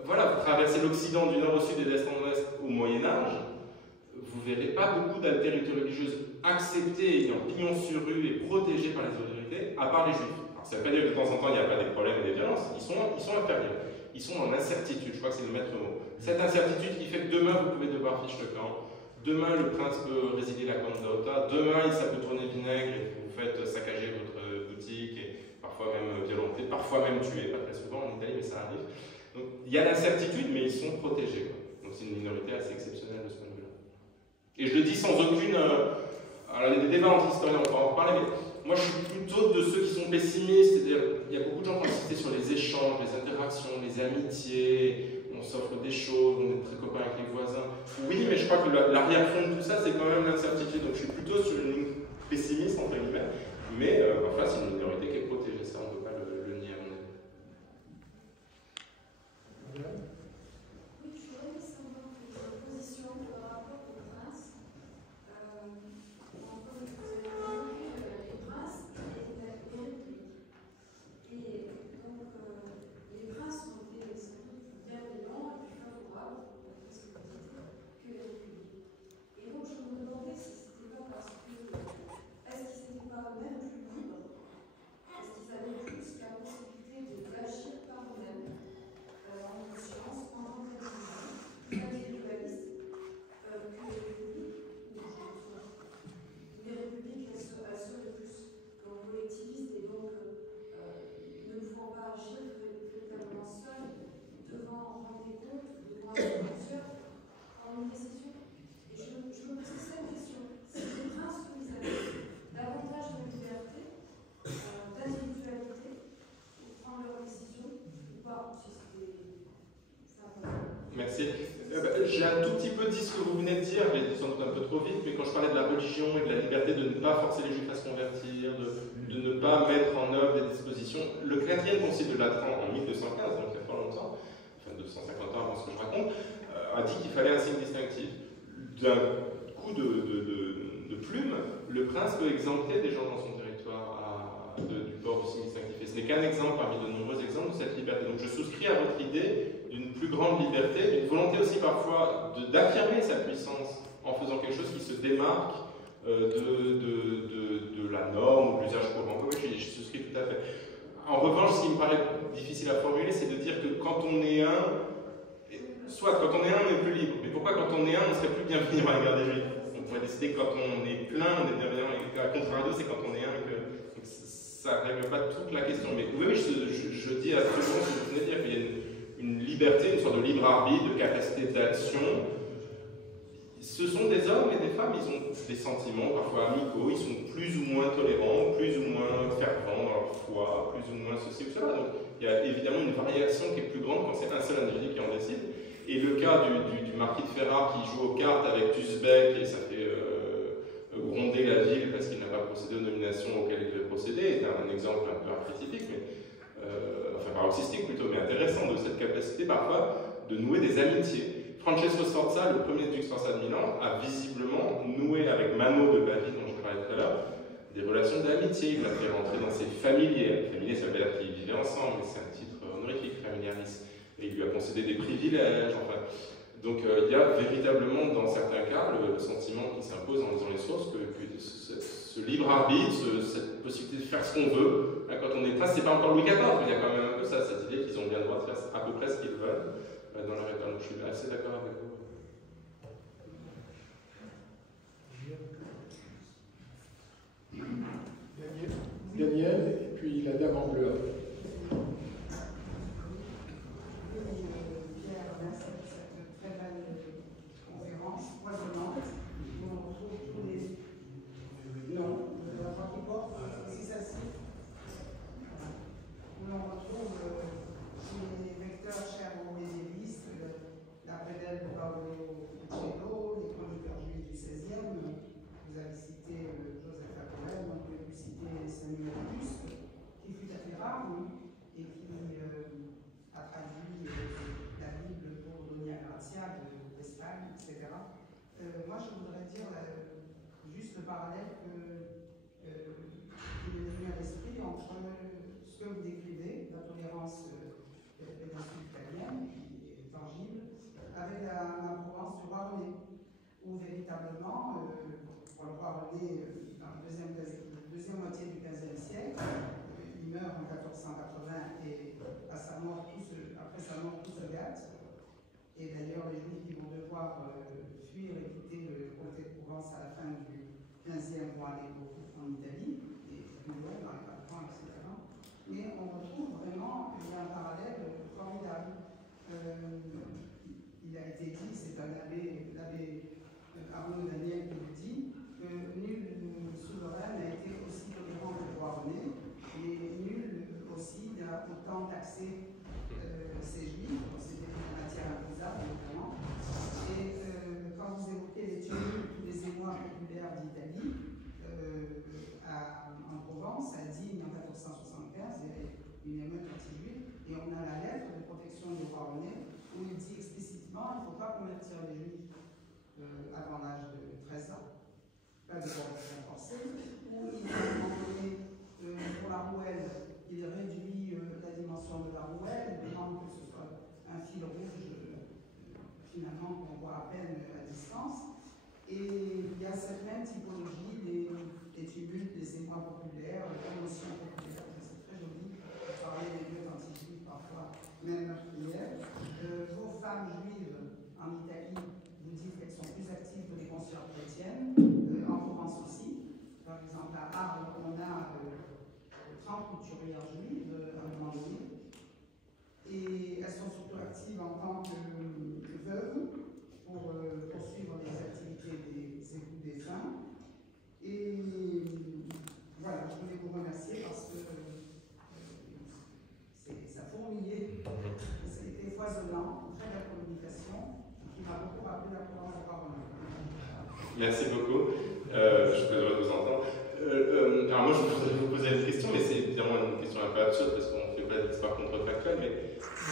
voilà, vous traversez l'Occident du nord au sud et de l'est en ouest au Moyen-Âge, vous ne verrez pas beaucoup d'altérités religieuses acceptées, ayant pignon sur rue et protégées par les autorités, à part les juifs. Alors, ça ne veut pas dire que de temps en temps il n'y a pas des problèmes et des violences, ils sont inférieurs. Ils sont en incertitude, je crois que c'est le maître mot. Cette incertitude qui fait que demain vous pouvez devoir fiche le camp, demain le prince peut résilier la condotta, demain ça peut tourner vinaigre et vous faites saccager votre boutique et parfois même violenter, parfois même tuer, pas très souvent en Italie mais ça arrive. Donc il y a l'incertitude mais ils sont protégés. Quoi. Donc c'est une minorité assez exceptionnelle de ce point de vue-là. Et je le dis sans aucune... alors il y a des débats entre historiens, on va en reparler, mais moi je suis plutôt de ceux qui sont pessimistes, c'est-à-dire il y a beaucoup de gens qui ont insisté sur les échanges, les interactions, les amitiés, on s'offre des choses, on est très copains avec les voisins. Oui, mais je crois que l'arrière-fond de tout ça, c'est quand même l'incertitude. Donc je suis plutôt sur une ligne pessimiste, entre guillemets, mais enfin c'est une minorité qui est protégée, ça on ne peut pas le nier à mon avis. Oui, je voudrais savoir votre position par rapport au prince. Encore une fois, vous avez évoqué les princes et la république. Et donc, les princes ont été sans doute bienveillants et plus favorables, d'après ce que vous dites, que la république. Et donc, je me demandais si c'était pas parce que. Est-ce qu'ils n'étaient pas eux-mêmes plus libres? Est-ce qu'ils avaient plus la possibilité d'agir par eux-mêmes en conscience, en tant qu'individu, plus individualiste que les républiques? Les républiques, elles seraient plus comme collectivistes et donc ne pouvant pas agir véritablement seuls devant rendre des comptes, devant être plusieurs en une décision. Et je me pose cette question. Si les princes, vous avez davantage de liberté, d'individualité pour prendre leurs décisions ou pas, si c'était simplement. Merci. J'ai un tout petit peu dit ce que vous venez de dire, j'ai dit sans doute un peu trop vite, mais quand je parlais de la religion et de la liberté de ne pas forcer les juifs à se convertir, de ne pas mettre en œuvre des dispositions, le 4e concile de Latran en 1215, donc il y a fort longtemps, enfin 250 ans avant ce que je raconte, a dit qu'il fallait un signe distinctif. D'un coup de plume, le prince peut exempter des gens dans son territoire du port du signe distinctif. Et ce n'est qu'un exemple parmi de nombreux exemples de cette liberté. Donc je souscris à votre idée d'une plus grande liberté, d'une volonté aussi parfois d'affirmer sa puissance en faisant quelque chose qui se démarque de la norme ou de l'usage courant. Oui, je souscris tout à fait. En revanche, ce qui me paraît difficile à formuler, c'est de dire que quand on est soit quand on est on est plus libre. Mais pourquoi quand on est on serait plus bienveillant à l'égard des juifs? On pourrait décider que quand on est plein, on est bienveillant à contrario, c'est quand on est un que... Donc, ça ne règle pas toute la question. Mais oui, je dis absolument ce que vous venez de dire, qu'il y a une liberté, une sorte de libre arbitre, de capacité d'action. Ce sont des hommes et des femmes, ils ont des sentiments parfois amicaux, ils sont plus ou moins tolérants, plus ou moins fervents dans leur foi, plus ou moins ceci ou cela. Donc il y a évidemment une variation qui est plus grande quand c'est un seul individu qui en décide. Et le cas du marquis de Ferrare qui joue aux cartes avec Tusbeck et ça fait gronder la ville parce qu'il n'a pas procédé aux nominations auxquelles il devait procéder est un exemple un peu archétypique, mais, enfin paroxystique plutôt, mais intéressant de cette capacité parfois de nouer des amitiés. Francesco Sforza, le premier duc Sforza de Milan, a visiblement noué avec Mano de Pavie, dont je parlais tout à l'heure, des relations d'amitié. Il l'a fait rentrer dans ses familiers. Familiers, ça veut dire qu'ils vivaient ensemble, mais c'est un titre honorifique, familiaris. Et il lui a concédé des privilèges, enfin. Donc il y a véritablement, dans certains cas, le sentiment qui s'impose en lisant les sources que ce libre arbitre, cette possibilité de faire ce qu'on veut, hein, quand on est prince, c'est pas encore Louis XIV, mais il y a quand même un peu ça, cette idée qu'ils ont bien le droit de faire à peu près ce qu'ils veulent dans leur état. Donc je suis assez d'accord avec vous. Daniel, et puis la dame en bleu. Pierre, merci pour cette très belle conférence foisonnante où on retrouve tous les. Non, la voix qui porte, c'est celle-ci. Où l'on retrouve tous les vecteurs chers aux médiévistes, la prédelle de Paolo Puccello, les chroniqueurs juifs du XVIe. Vous avez cité Joseph Apollon, on peut plus citer Samuel Auguste, qui fut assez rare et qui a traduit la Bible pour Donia Grazia d'Espagne, etc. Moi, je voudrais dire juste le parallèle qui m'est venu à l'esprit entre ce que vous décrivez, la tolérance péninsule italienne, qui est tangible, avec la Provence du roi René, où véritablement, pour le roi René, dans la deuxième moitié du XVe siècle, il meurt en 1480 et à sa mort, après sa mort, tout se gâte. Et d'ailleurs, les Juifs qui vont devoir fuir et quitter le comté de Provence à la fin du XVe pour aller en Italie, et plus loin, dans les Balkans, etc. Mais on retrouve vraiment, il y a un parallèle formidable. Il a été dit, c'est un l'abbé Arnaud Daniel qui le dit, que nul souverain n'a été aussi tolérant que le roi René, et nul aussi n'a autant taxé ces juifs, c'était une matière imposable notamment. Et quand vous évoquez les tumultes, les émois populaires d'Italie, en Provence, à Digne en 1475, il y avait une émeute anti-juive, et on a la lettre de protection du roi René où il dit explicitement qu'il ne faut pas convertir les juifs avant l'âge de 13 ans, pas de conversion forcée, où il a demandé pour la rouelle, il réduit la dimension de la rouelle, il demande que ce soit un fil rouge finalement qu'on voit à peine à distance. Et il y a cette même typologie des tumultes, des émois populaires, des commotions populaires, c'est très joli, vous parlez des lieux anti-juifs parfois, même meurtrières. Vos femmes juives en Italie, vous dites qu'elles sont plus actives que les consoeurs chrétiennes, en Provence aussi. Par exemple, à Arles, on a 30 couturières juives à un moment donné. Et elles sont surtout actives en tant que veuves pour poursuivre les activités des époux défunts. Et voilà, je voulais vous remercier parce que ça fourmillait, c'était foisonnant, très belle communication, qui m'a beaucoup rappelé la Provence de Rome. Merci beaucoup. Je peux vous entendre. Alors moi, je voudrais vous poser une question, mais c'est évidemment une question un peu absurde parce qu'on ne fait pas d'histoire contrefactuelle, mais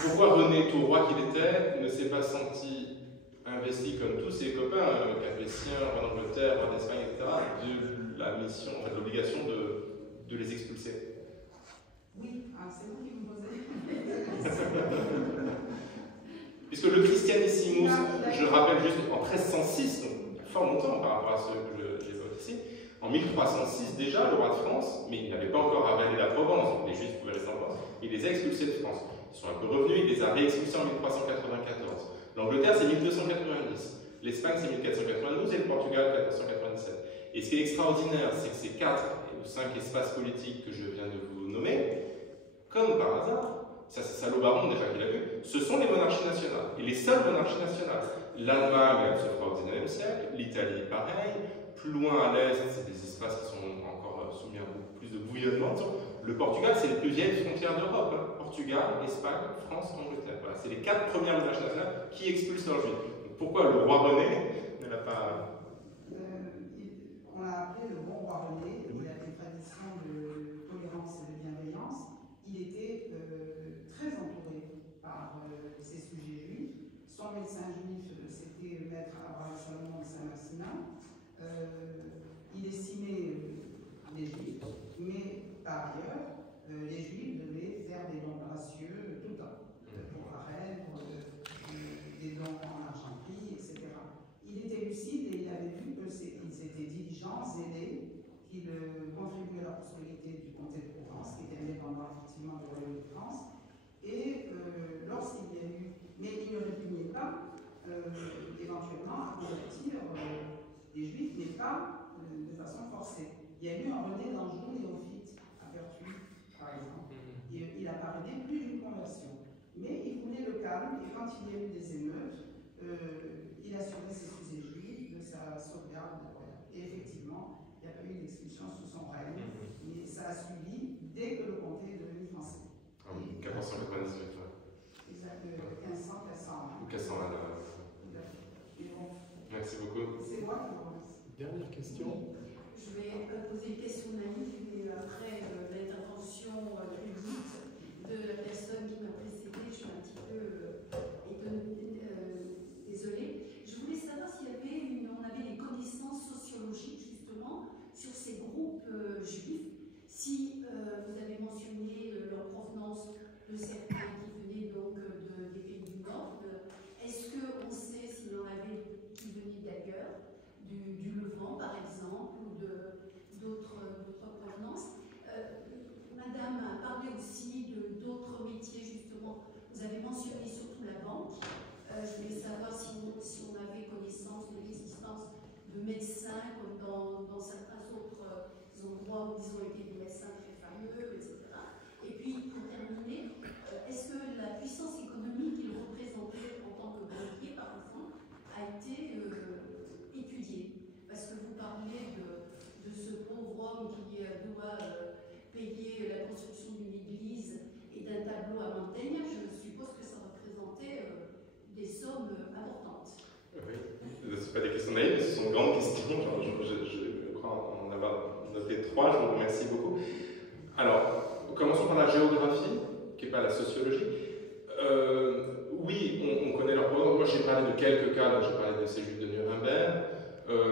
pourquoi René, tout roi qu'il était, ne s'est pas senti investi comme tous ses copains, Capétien, roi d'Angleterre, roi d'Espagne, etc., de la mission, de l'obligation de les expulser? Oui, c'est vous qui me posez. Puisque le Christianissimus, je rappelle juste, en 1306, donc il y a fort longtemps par rapport à ce que j'évoque ici, en 1306 déjà, le roi de France, mais il n'avait pas encore avalé la Provence, donc les Juifs pouvaient rester en France, il les a expulsés de France. Ils sont un peu revenus, il les a réexpulsés en 1394. L'Angleterre, c'est 1290. L'Espagne, c'est 1492 et le Portugal, 1497. Et ce qui est extraordinaire, c'est que ces 4 ou 5 espaces politiques que je viens de vous nommer, comme par hasard, ça c'est Salo-Baron déjà qui l'a vu, ce sont les monarchies nationales, et les seules monarchies nationales. L'Allemagne, elle se fera au XIXe siècle, l'Italie, pareil, plus loin à l'est, c'est des espaces qui sont encore soumis à beaucoup plus de bouillonnement. Le Portugal, c'est les plus vieilles frontières d'Europe. Hein. Portugal, Espagne, France, Angleterre. Voilà, c'est les 4 premières monarchies nationales qui expulsent leurs juifs. Donc, pourquoi le roi René ne l'a pas... On l'a appelé le bon roi René, il a des traditions de tolérance et de bienveillance. Il était très entouré par ses sujets juifs, palestiniens. Il estimait les Juifs, mais par ailleurs, les Juifs devaient faire des dons gracieux tout le temps, pour la reine, pour des dons en argenterie, etc. Il était lucide et il avait vu qu'ils étaient diligents, zélés, qu'ils contribuaient à la prospérité du comté de Provence, qui était indépendant effectivement du royaume de France. Et lorsqu'il y a eu, mais il ne répugnait pas éventuellement à convertir les Juifs, mais pas de façon forcée. Il y a eu un René d'Anjou néophyte à Pertuis, par exemple. Il a parlé plus d'une conversion. Mais il voulait le calme, et quand il y a eu des émeutes, il assurait ses sujets juifs de sa sauvegarde royale. Et effectivement, il n'y a pas eu d'expulsion sous son règne, mais ça a suivi dès que le comté est devenu français. En 1498, Exact, 1500, 1401. Ou 1401. Merci beaucoup. C'est moi qui vous remercie. Dernière question. Je vais poser une question naïve, mais après l'intervention plus vite de la personne qui m'a précédée, je suis un petit peu désolée. Je voulais savoir s'il y avait on avait des connaissances sociologiques justement sur ces groupes juifs. Si vous avez mentionné leur provenance de certains qui venaient donc des pays du Nord, est-ce qu'on sait s'il y en avait qui venaient d'ailleurs, du Levant par exemple, ou d'autres provenances? Madame a parlé aussi d'autres métiers justement. Vous avez mentionné surtout la banque. Je voulais savoir si on avait connaissance de l'existence de médecins comme dans certains autres endroits où ils ont été des médecins très fameux, etc. Et puis, pour terminer, est-ce que la puissance économique qu'ils représentaient en tant que banquier, par exemple, a été étudiée? Parce que vous parlez de ce pauvre homme qui doit payer la construction d'une église et d'un tableau à Montaigne. Je suppose que ça représentait des sommes importantes. Oui, ce ne sont pas des questions naïves, ce sont de grandes questions. Je crois en avoir noté 3, je vous remercie beaucoup. Alors, commençons par la géographie, qui n'est pas la sociologie. Oui, on connaît leur programme. Moi, j'ai parlé de quelques cas, j'ai parlé de ces Juifs de Nuremberg.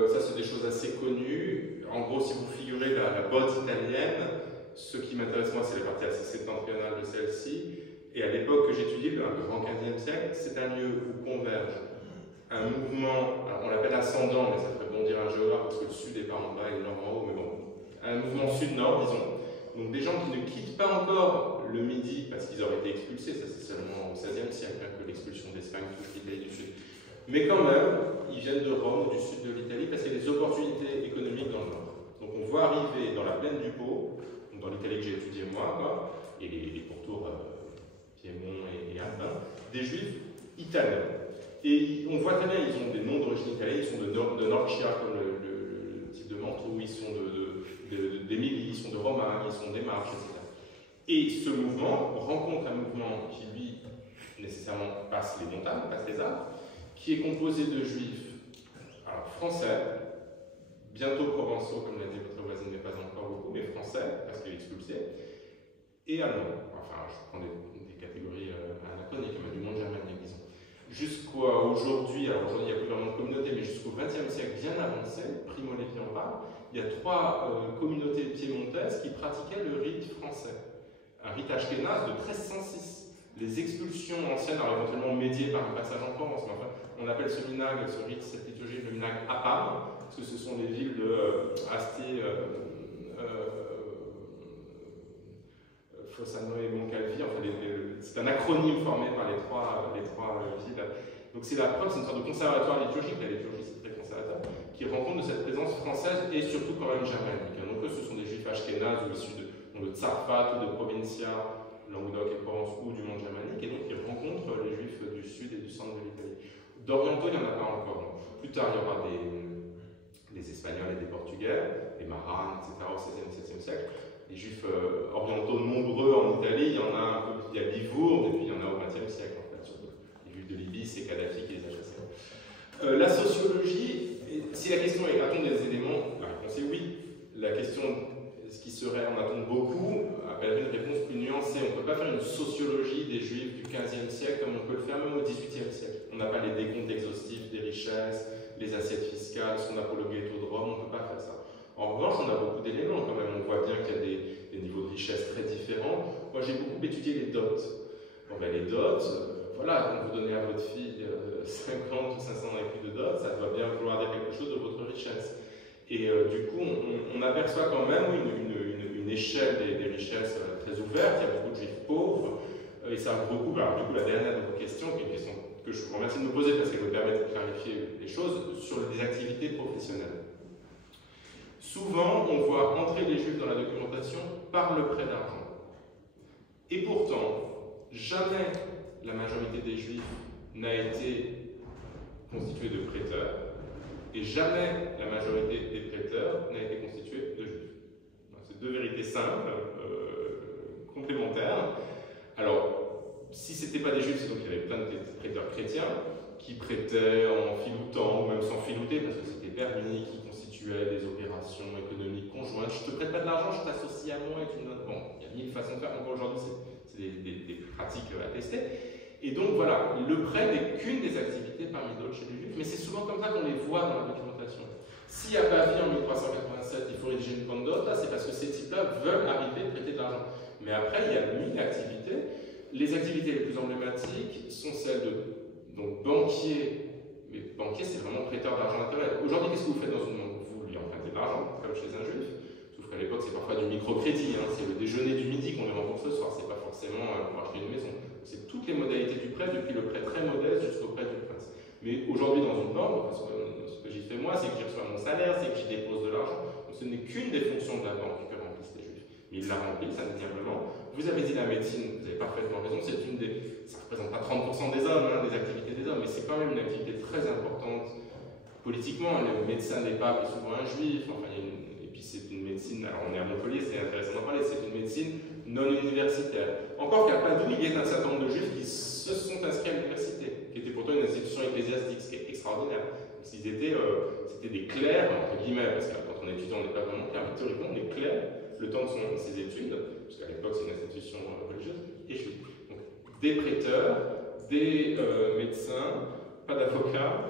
Ça, c'est des choses assez connues. En gros, si vous figurez la botte italienne, ce qui m'intéresse moi, c'est les parties assez septentrionales de celle-ci. Et à l'époque que j'étudie, le grand 15e siècle, c'est un lieu où converge un mouvement, alors on l'appelle ascendant, mais ça ferait bondir un géographe parce que le sud est par en bas et le nord en haut, mais bon, un mouvement sud-nord, disons. Donc des gens qui ne quittent pas encore le Midi parce qu'ils auraient été expulsés, ça c'est seulement au XVIe siècle que l'expulsion d'Espagne touche l'Italie du Sud. Mais quand même, ils viennent de Rome ou du sud de l'Italie parce qu'il y a des opportunités économiques dans le nord. Donc on voit arriver dans la plaine du Pô, dans l'Italie que j'ai étudiée moi, et les pourtours Piémont et Alpin, des Juifs italiens. Et on voit très bien, ils ont des noms d'origine italienne, ils sont de Norcia, comme le type de Mantoue, ils sont d'Émilie, ils sont de Romagne, ils sont des Marches, etc. Et ce mouvement rencontre un mouvement qui, lui, nécessairement passe les montagnes, passe les Alpes, qui est composé de Juifs alors, français, bientôt provençaux, comme l'a dit votre voisine, mais pas encore beaucoup, mais français, parce qu'il est expulsé, et allemands. Enfin, je prends des catégories anachroniques, mais du monde germanique, disons. Jusqu'à aujourd'hui, alors aujourd'hui il n'y a plus vraiment de communauté, mais jusqu'au XXe siècle bien avancé, Primo Levi en parle, il y a 3 communautés piémontaises qui pratiquaient le rite français. Un rite ashkénaze de 1306. Les expulsions anciennes, alors éventuellement médiées par un passage en Provence, mais enfin, on appelle ce minag, ce rite, cette liturgie, le minag Apam, parce que ce sont les villes de Asti, Fossano et Moncalvi, enfin, c'est un acronyme formé par les trois villes. Donc c'est la preuve, c'est une sorte de conservatoire liturgique, la liturgie c'est très conservateur, qui rend compte de cette présence française et surtout quand même germanique. Donc eux, ce sont des juifs ashkénazes ou issus de Tsarfat ou de Provincia, Languedoc et Provence ou du monde germanique, et donc ils rencontrent les juifs du sud et du centre de l'Italie. D'orientaux, il n'y en a pas encore. Plus tard, il y aura des Espagnols et des Portugais, des Maranes, etc. au XVIe et XVIIe siècle. Les juifs orientaux nombreux en Italie, il y en a un peu, il y a Livourne, et puis il y en a au XXe siècle en fait, surtout. Les juifs de Libye, c'est Kadhafi qui les a chassés. La sociologie, si la question est a-t-on des éléments, la réponse est oui. La question, ce qui serait en a-t-on beaucoup, appellerait une réponse plus nuancée. On ne peut pas faire une sociologie des juifs du XVe siècle comme on peut le faire même au XVIIIe siècle. On n'a pas les décomptes exhaustifs des richesses, les assiettes fiscales, son apologie de Rome, on ne peut pas faire ça. En revanche, on a beaucoup d'éléments quand même, on voit bien qu'il y a des niveaux de richesse très différents. Moi j'ai beaucoup étudié les dots. Bon, ben, les dots, voilà, quand vous donnez à votre fille 50 ou 500 écus de dot, ça doit bien vouloir dire quelque chose de votre richesse. Et du coup, on aperçoit quand même une échelle des richesses très ouverte, il y a beaucoup de juifs pauvres, et ça regroupe, alors du coup, la dernière de vos questions, qui est une question que je vous remercie de me poser parce qu'elle me permet de clarifier les choses, sur des activités professionnelles. Souvent, on voit entrer les juifs dans la documentation par le prêt d'argent. Et pourtant, jamais la majorité des juifs n'a été constituée de prêteurs, et jamais la majorité des prêteurs n'a été constituée de juifs. C'est deux vérités simples, complémentaires. Alors, si ce n'était pas des juifs, c'est donc qu'il y avait plein de prêteurs chrétiens qui prêtaient en filoutant, ou même sans filouter, parce que c'était permis, qui constituaient des opérations économiques conjointes. Je ne te prête pas de l'argent, je t'associe à moi et tu me donnes. Bon, il y a mille façons de faire. Encore aujourd'hui, c'est des pratiques attestées. Et donc voilà, le prêt n'est qu'une des activités parmi d'autres chez les juifs, mais c'est souvent comme ça qu'on les voit dans la documentation. Si à Pavie en 1387 il faut rédiger une condota, c'est parce que ces types-là veulent arriver à prêter de l'argent. Mais après, il y a 1000 activités. Les activités les plus emblématiques sont celles de donc, banquiers. Mais banquier, c'est vraiment prêteur d'argent naturel. Aujourd'hui, qu'est-ce que vous faites dans une banque? Vous lui empruntez de l'argent, comme chez un juif. Sauf qu'à l'époque, c'est parfois du microcrédit. Hein. C'est le déjeuner du midi qu'on les rembourse ce soir. C'est pas forcément pour acheter une maison. C'est toutes les modalités du prêt, depuis le prêt très modeste jusqu'au prêt du prince. Mais aujourd'hui, dans une banque, ce que j'y fais moi, c'est que j'y reçois mon salaire, c'est que j'y dépose de l'argent. Donc ce n'est qu'une des fonctions de la banque que remplissent les juifs. Mais ils la remplissent indéniablement. Vous avez dit la médecine, vous avez parfaitement raison, ça ne représente pas 30% des hommes, hein, des activités des hommes, mais c'est quand même une activité très importante politiquement. Le médecin n'est pas souvent un juif, enfin, et puis c'est une médecine, alors on est à Montpellier, c'est intéressant d'en parler, c'est une médecine non universitaire. Encore qu'à Padoue, il y ait un certain nombre de juifs qui se sont inscrits à l'université, qui était pourtant une institution ecclésiastique, ce qui est extraordinaire. C'était des clercs, entre guillemets, parce que quand on est étudiant, on n'est pas vraiment clerc, mais théoriquement, on est clerc le temps de ses études, parce qu'à l'époque, c'est une institution religieuse, et juive. Donc, des prêteurs, des médecins, pas d'avocats,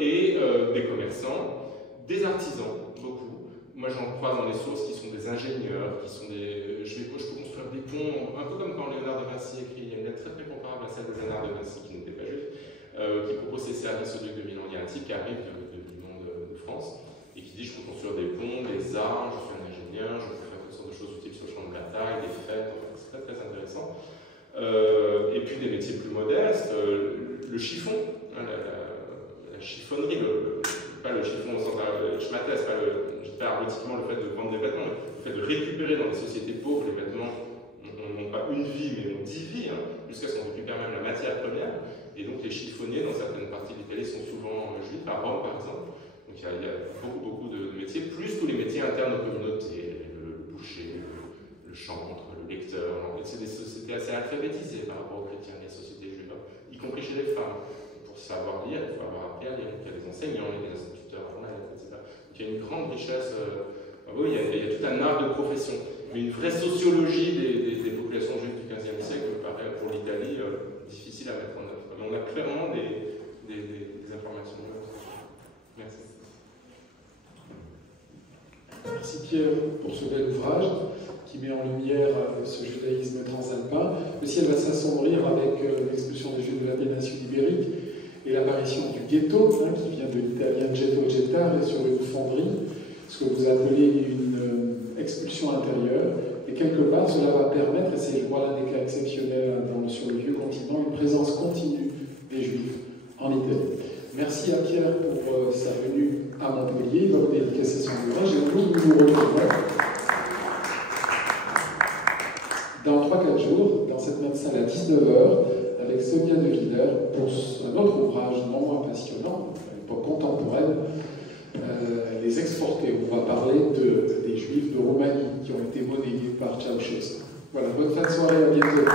et des commerçants, des artisans, beaucoup. Moi, j'en croise dans les sources qui sont des ingénieurs, qui sont des. Je peux construire des ponts, un peu comme quand Léonard de Vinci écrit. Il y a une lettre très comparable à celle de Léonard de Vinci, qui n'était pas juif, qui propose ses services au duc de Milan. Il y a un type qui arrive du monde de France et qui dit: je peux construire des ponts, des arts, je suis un ingénieur, je peux faire toutes sortes de choses utiles sur le champ de bataille, des fêtes. Enfin, c'est très très intéressant. Et puis des métiers plus modestes, le chiffon, hein, la chiffonnerie, pas le chiffon au sens schmattès, pas argotiquement le fait de vendre des vêtements, mais le fait de récupérer dans les sociétés pauvres les vêtements, non pas une vie, mais on 10 vies, hein, jusqu'à ce qu'on récupère même la matière première. Et donc les chiffonniers dans certaines parties de l'Italie sont souvent juifs, à Rome par exemple. Donc il y a beaucoup de métiers, plus tous les métiers internes aux communautés, le boucher, le chantre, le lecteur. C'est des sociétés assez alphabétisées par rapport aux chrétiens, les sociétés juives, y compris chez les femmes. Pour savoir lire, il faut avoir appris à lire. Il y a des enseignants, il y a des instituteurs pour la lettre, etc. Donc il y a une grande richesse. Oui, il y a tout un art de profession. Mais une vraie sociologie des populations juives du XVe siècle me paraît pour l'Italie difficile à mettre en œuvre. Mais on a clairement des informations. Merci. Merci Pierre pour ce bel ouvrage qui met en lumière ce judaïsme transalpin. Le ciel va s'assombrir avec l'expulsion des Juifs de la péninsule ibérique et l'apparition du ghetto, hein, qui vient de l'italien ghetto gettare, sur une fonderie, ce que vous appelez une expulsion intérieure. Et quelque part, cela va permettre, et c'est voilà des cas exceptionnels sur le vieux continent, une présence continue des Juifs en Italie. Merci à Pierre pour sa venue à Montpellier. Il va vous dédicacer son ouvrage et nous nous retrouvons dans 3-4 jours, dans cette même salle à 19h, avec Sonia De Villers pour un autre ouvrage non moins passionnant, à l'époque contemporaine, Les Exportés. On va parler des Juifs de Roumanie qui ont été monnayés par Ceausescu. Voilà, bonne fin de soirée, à bientôt.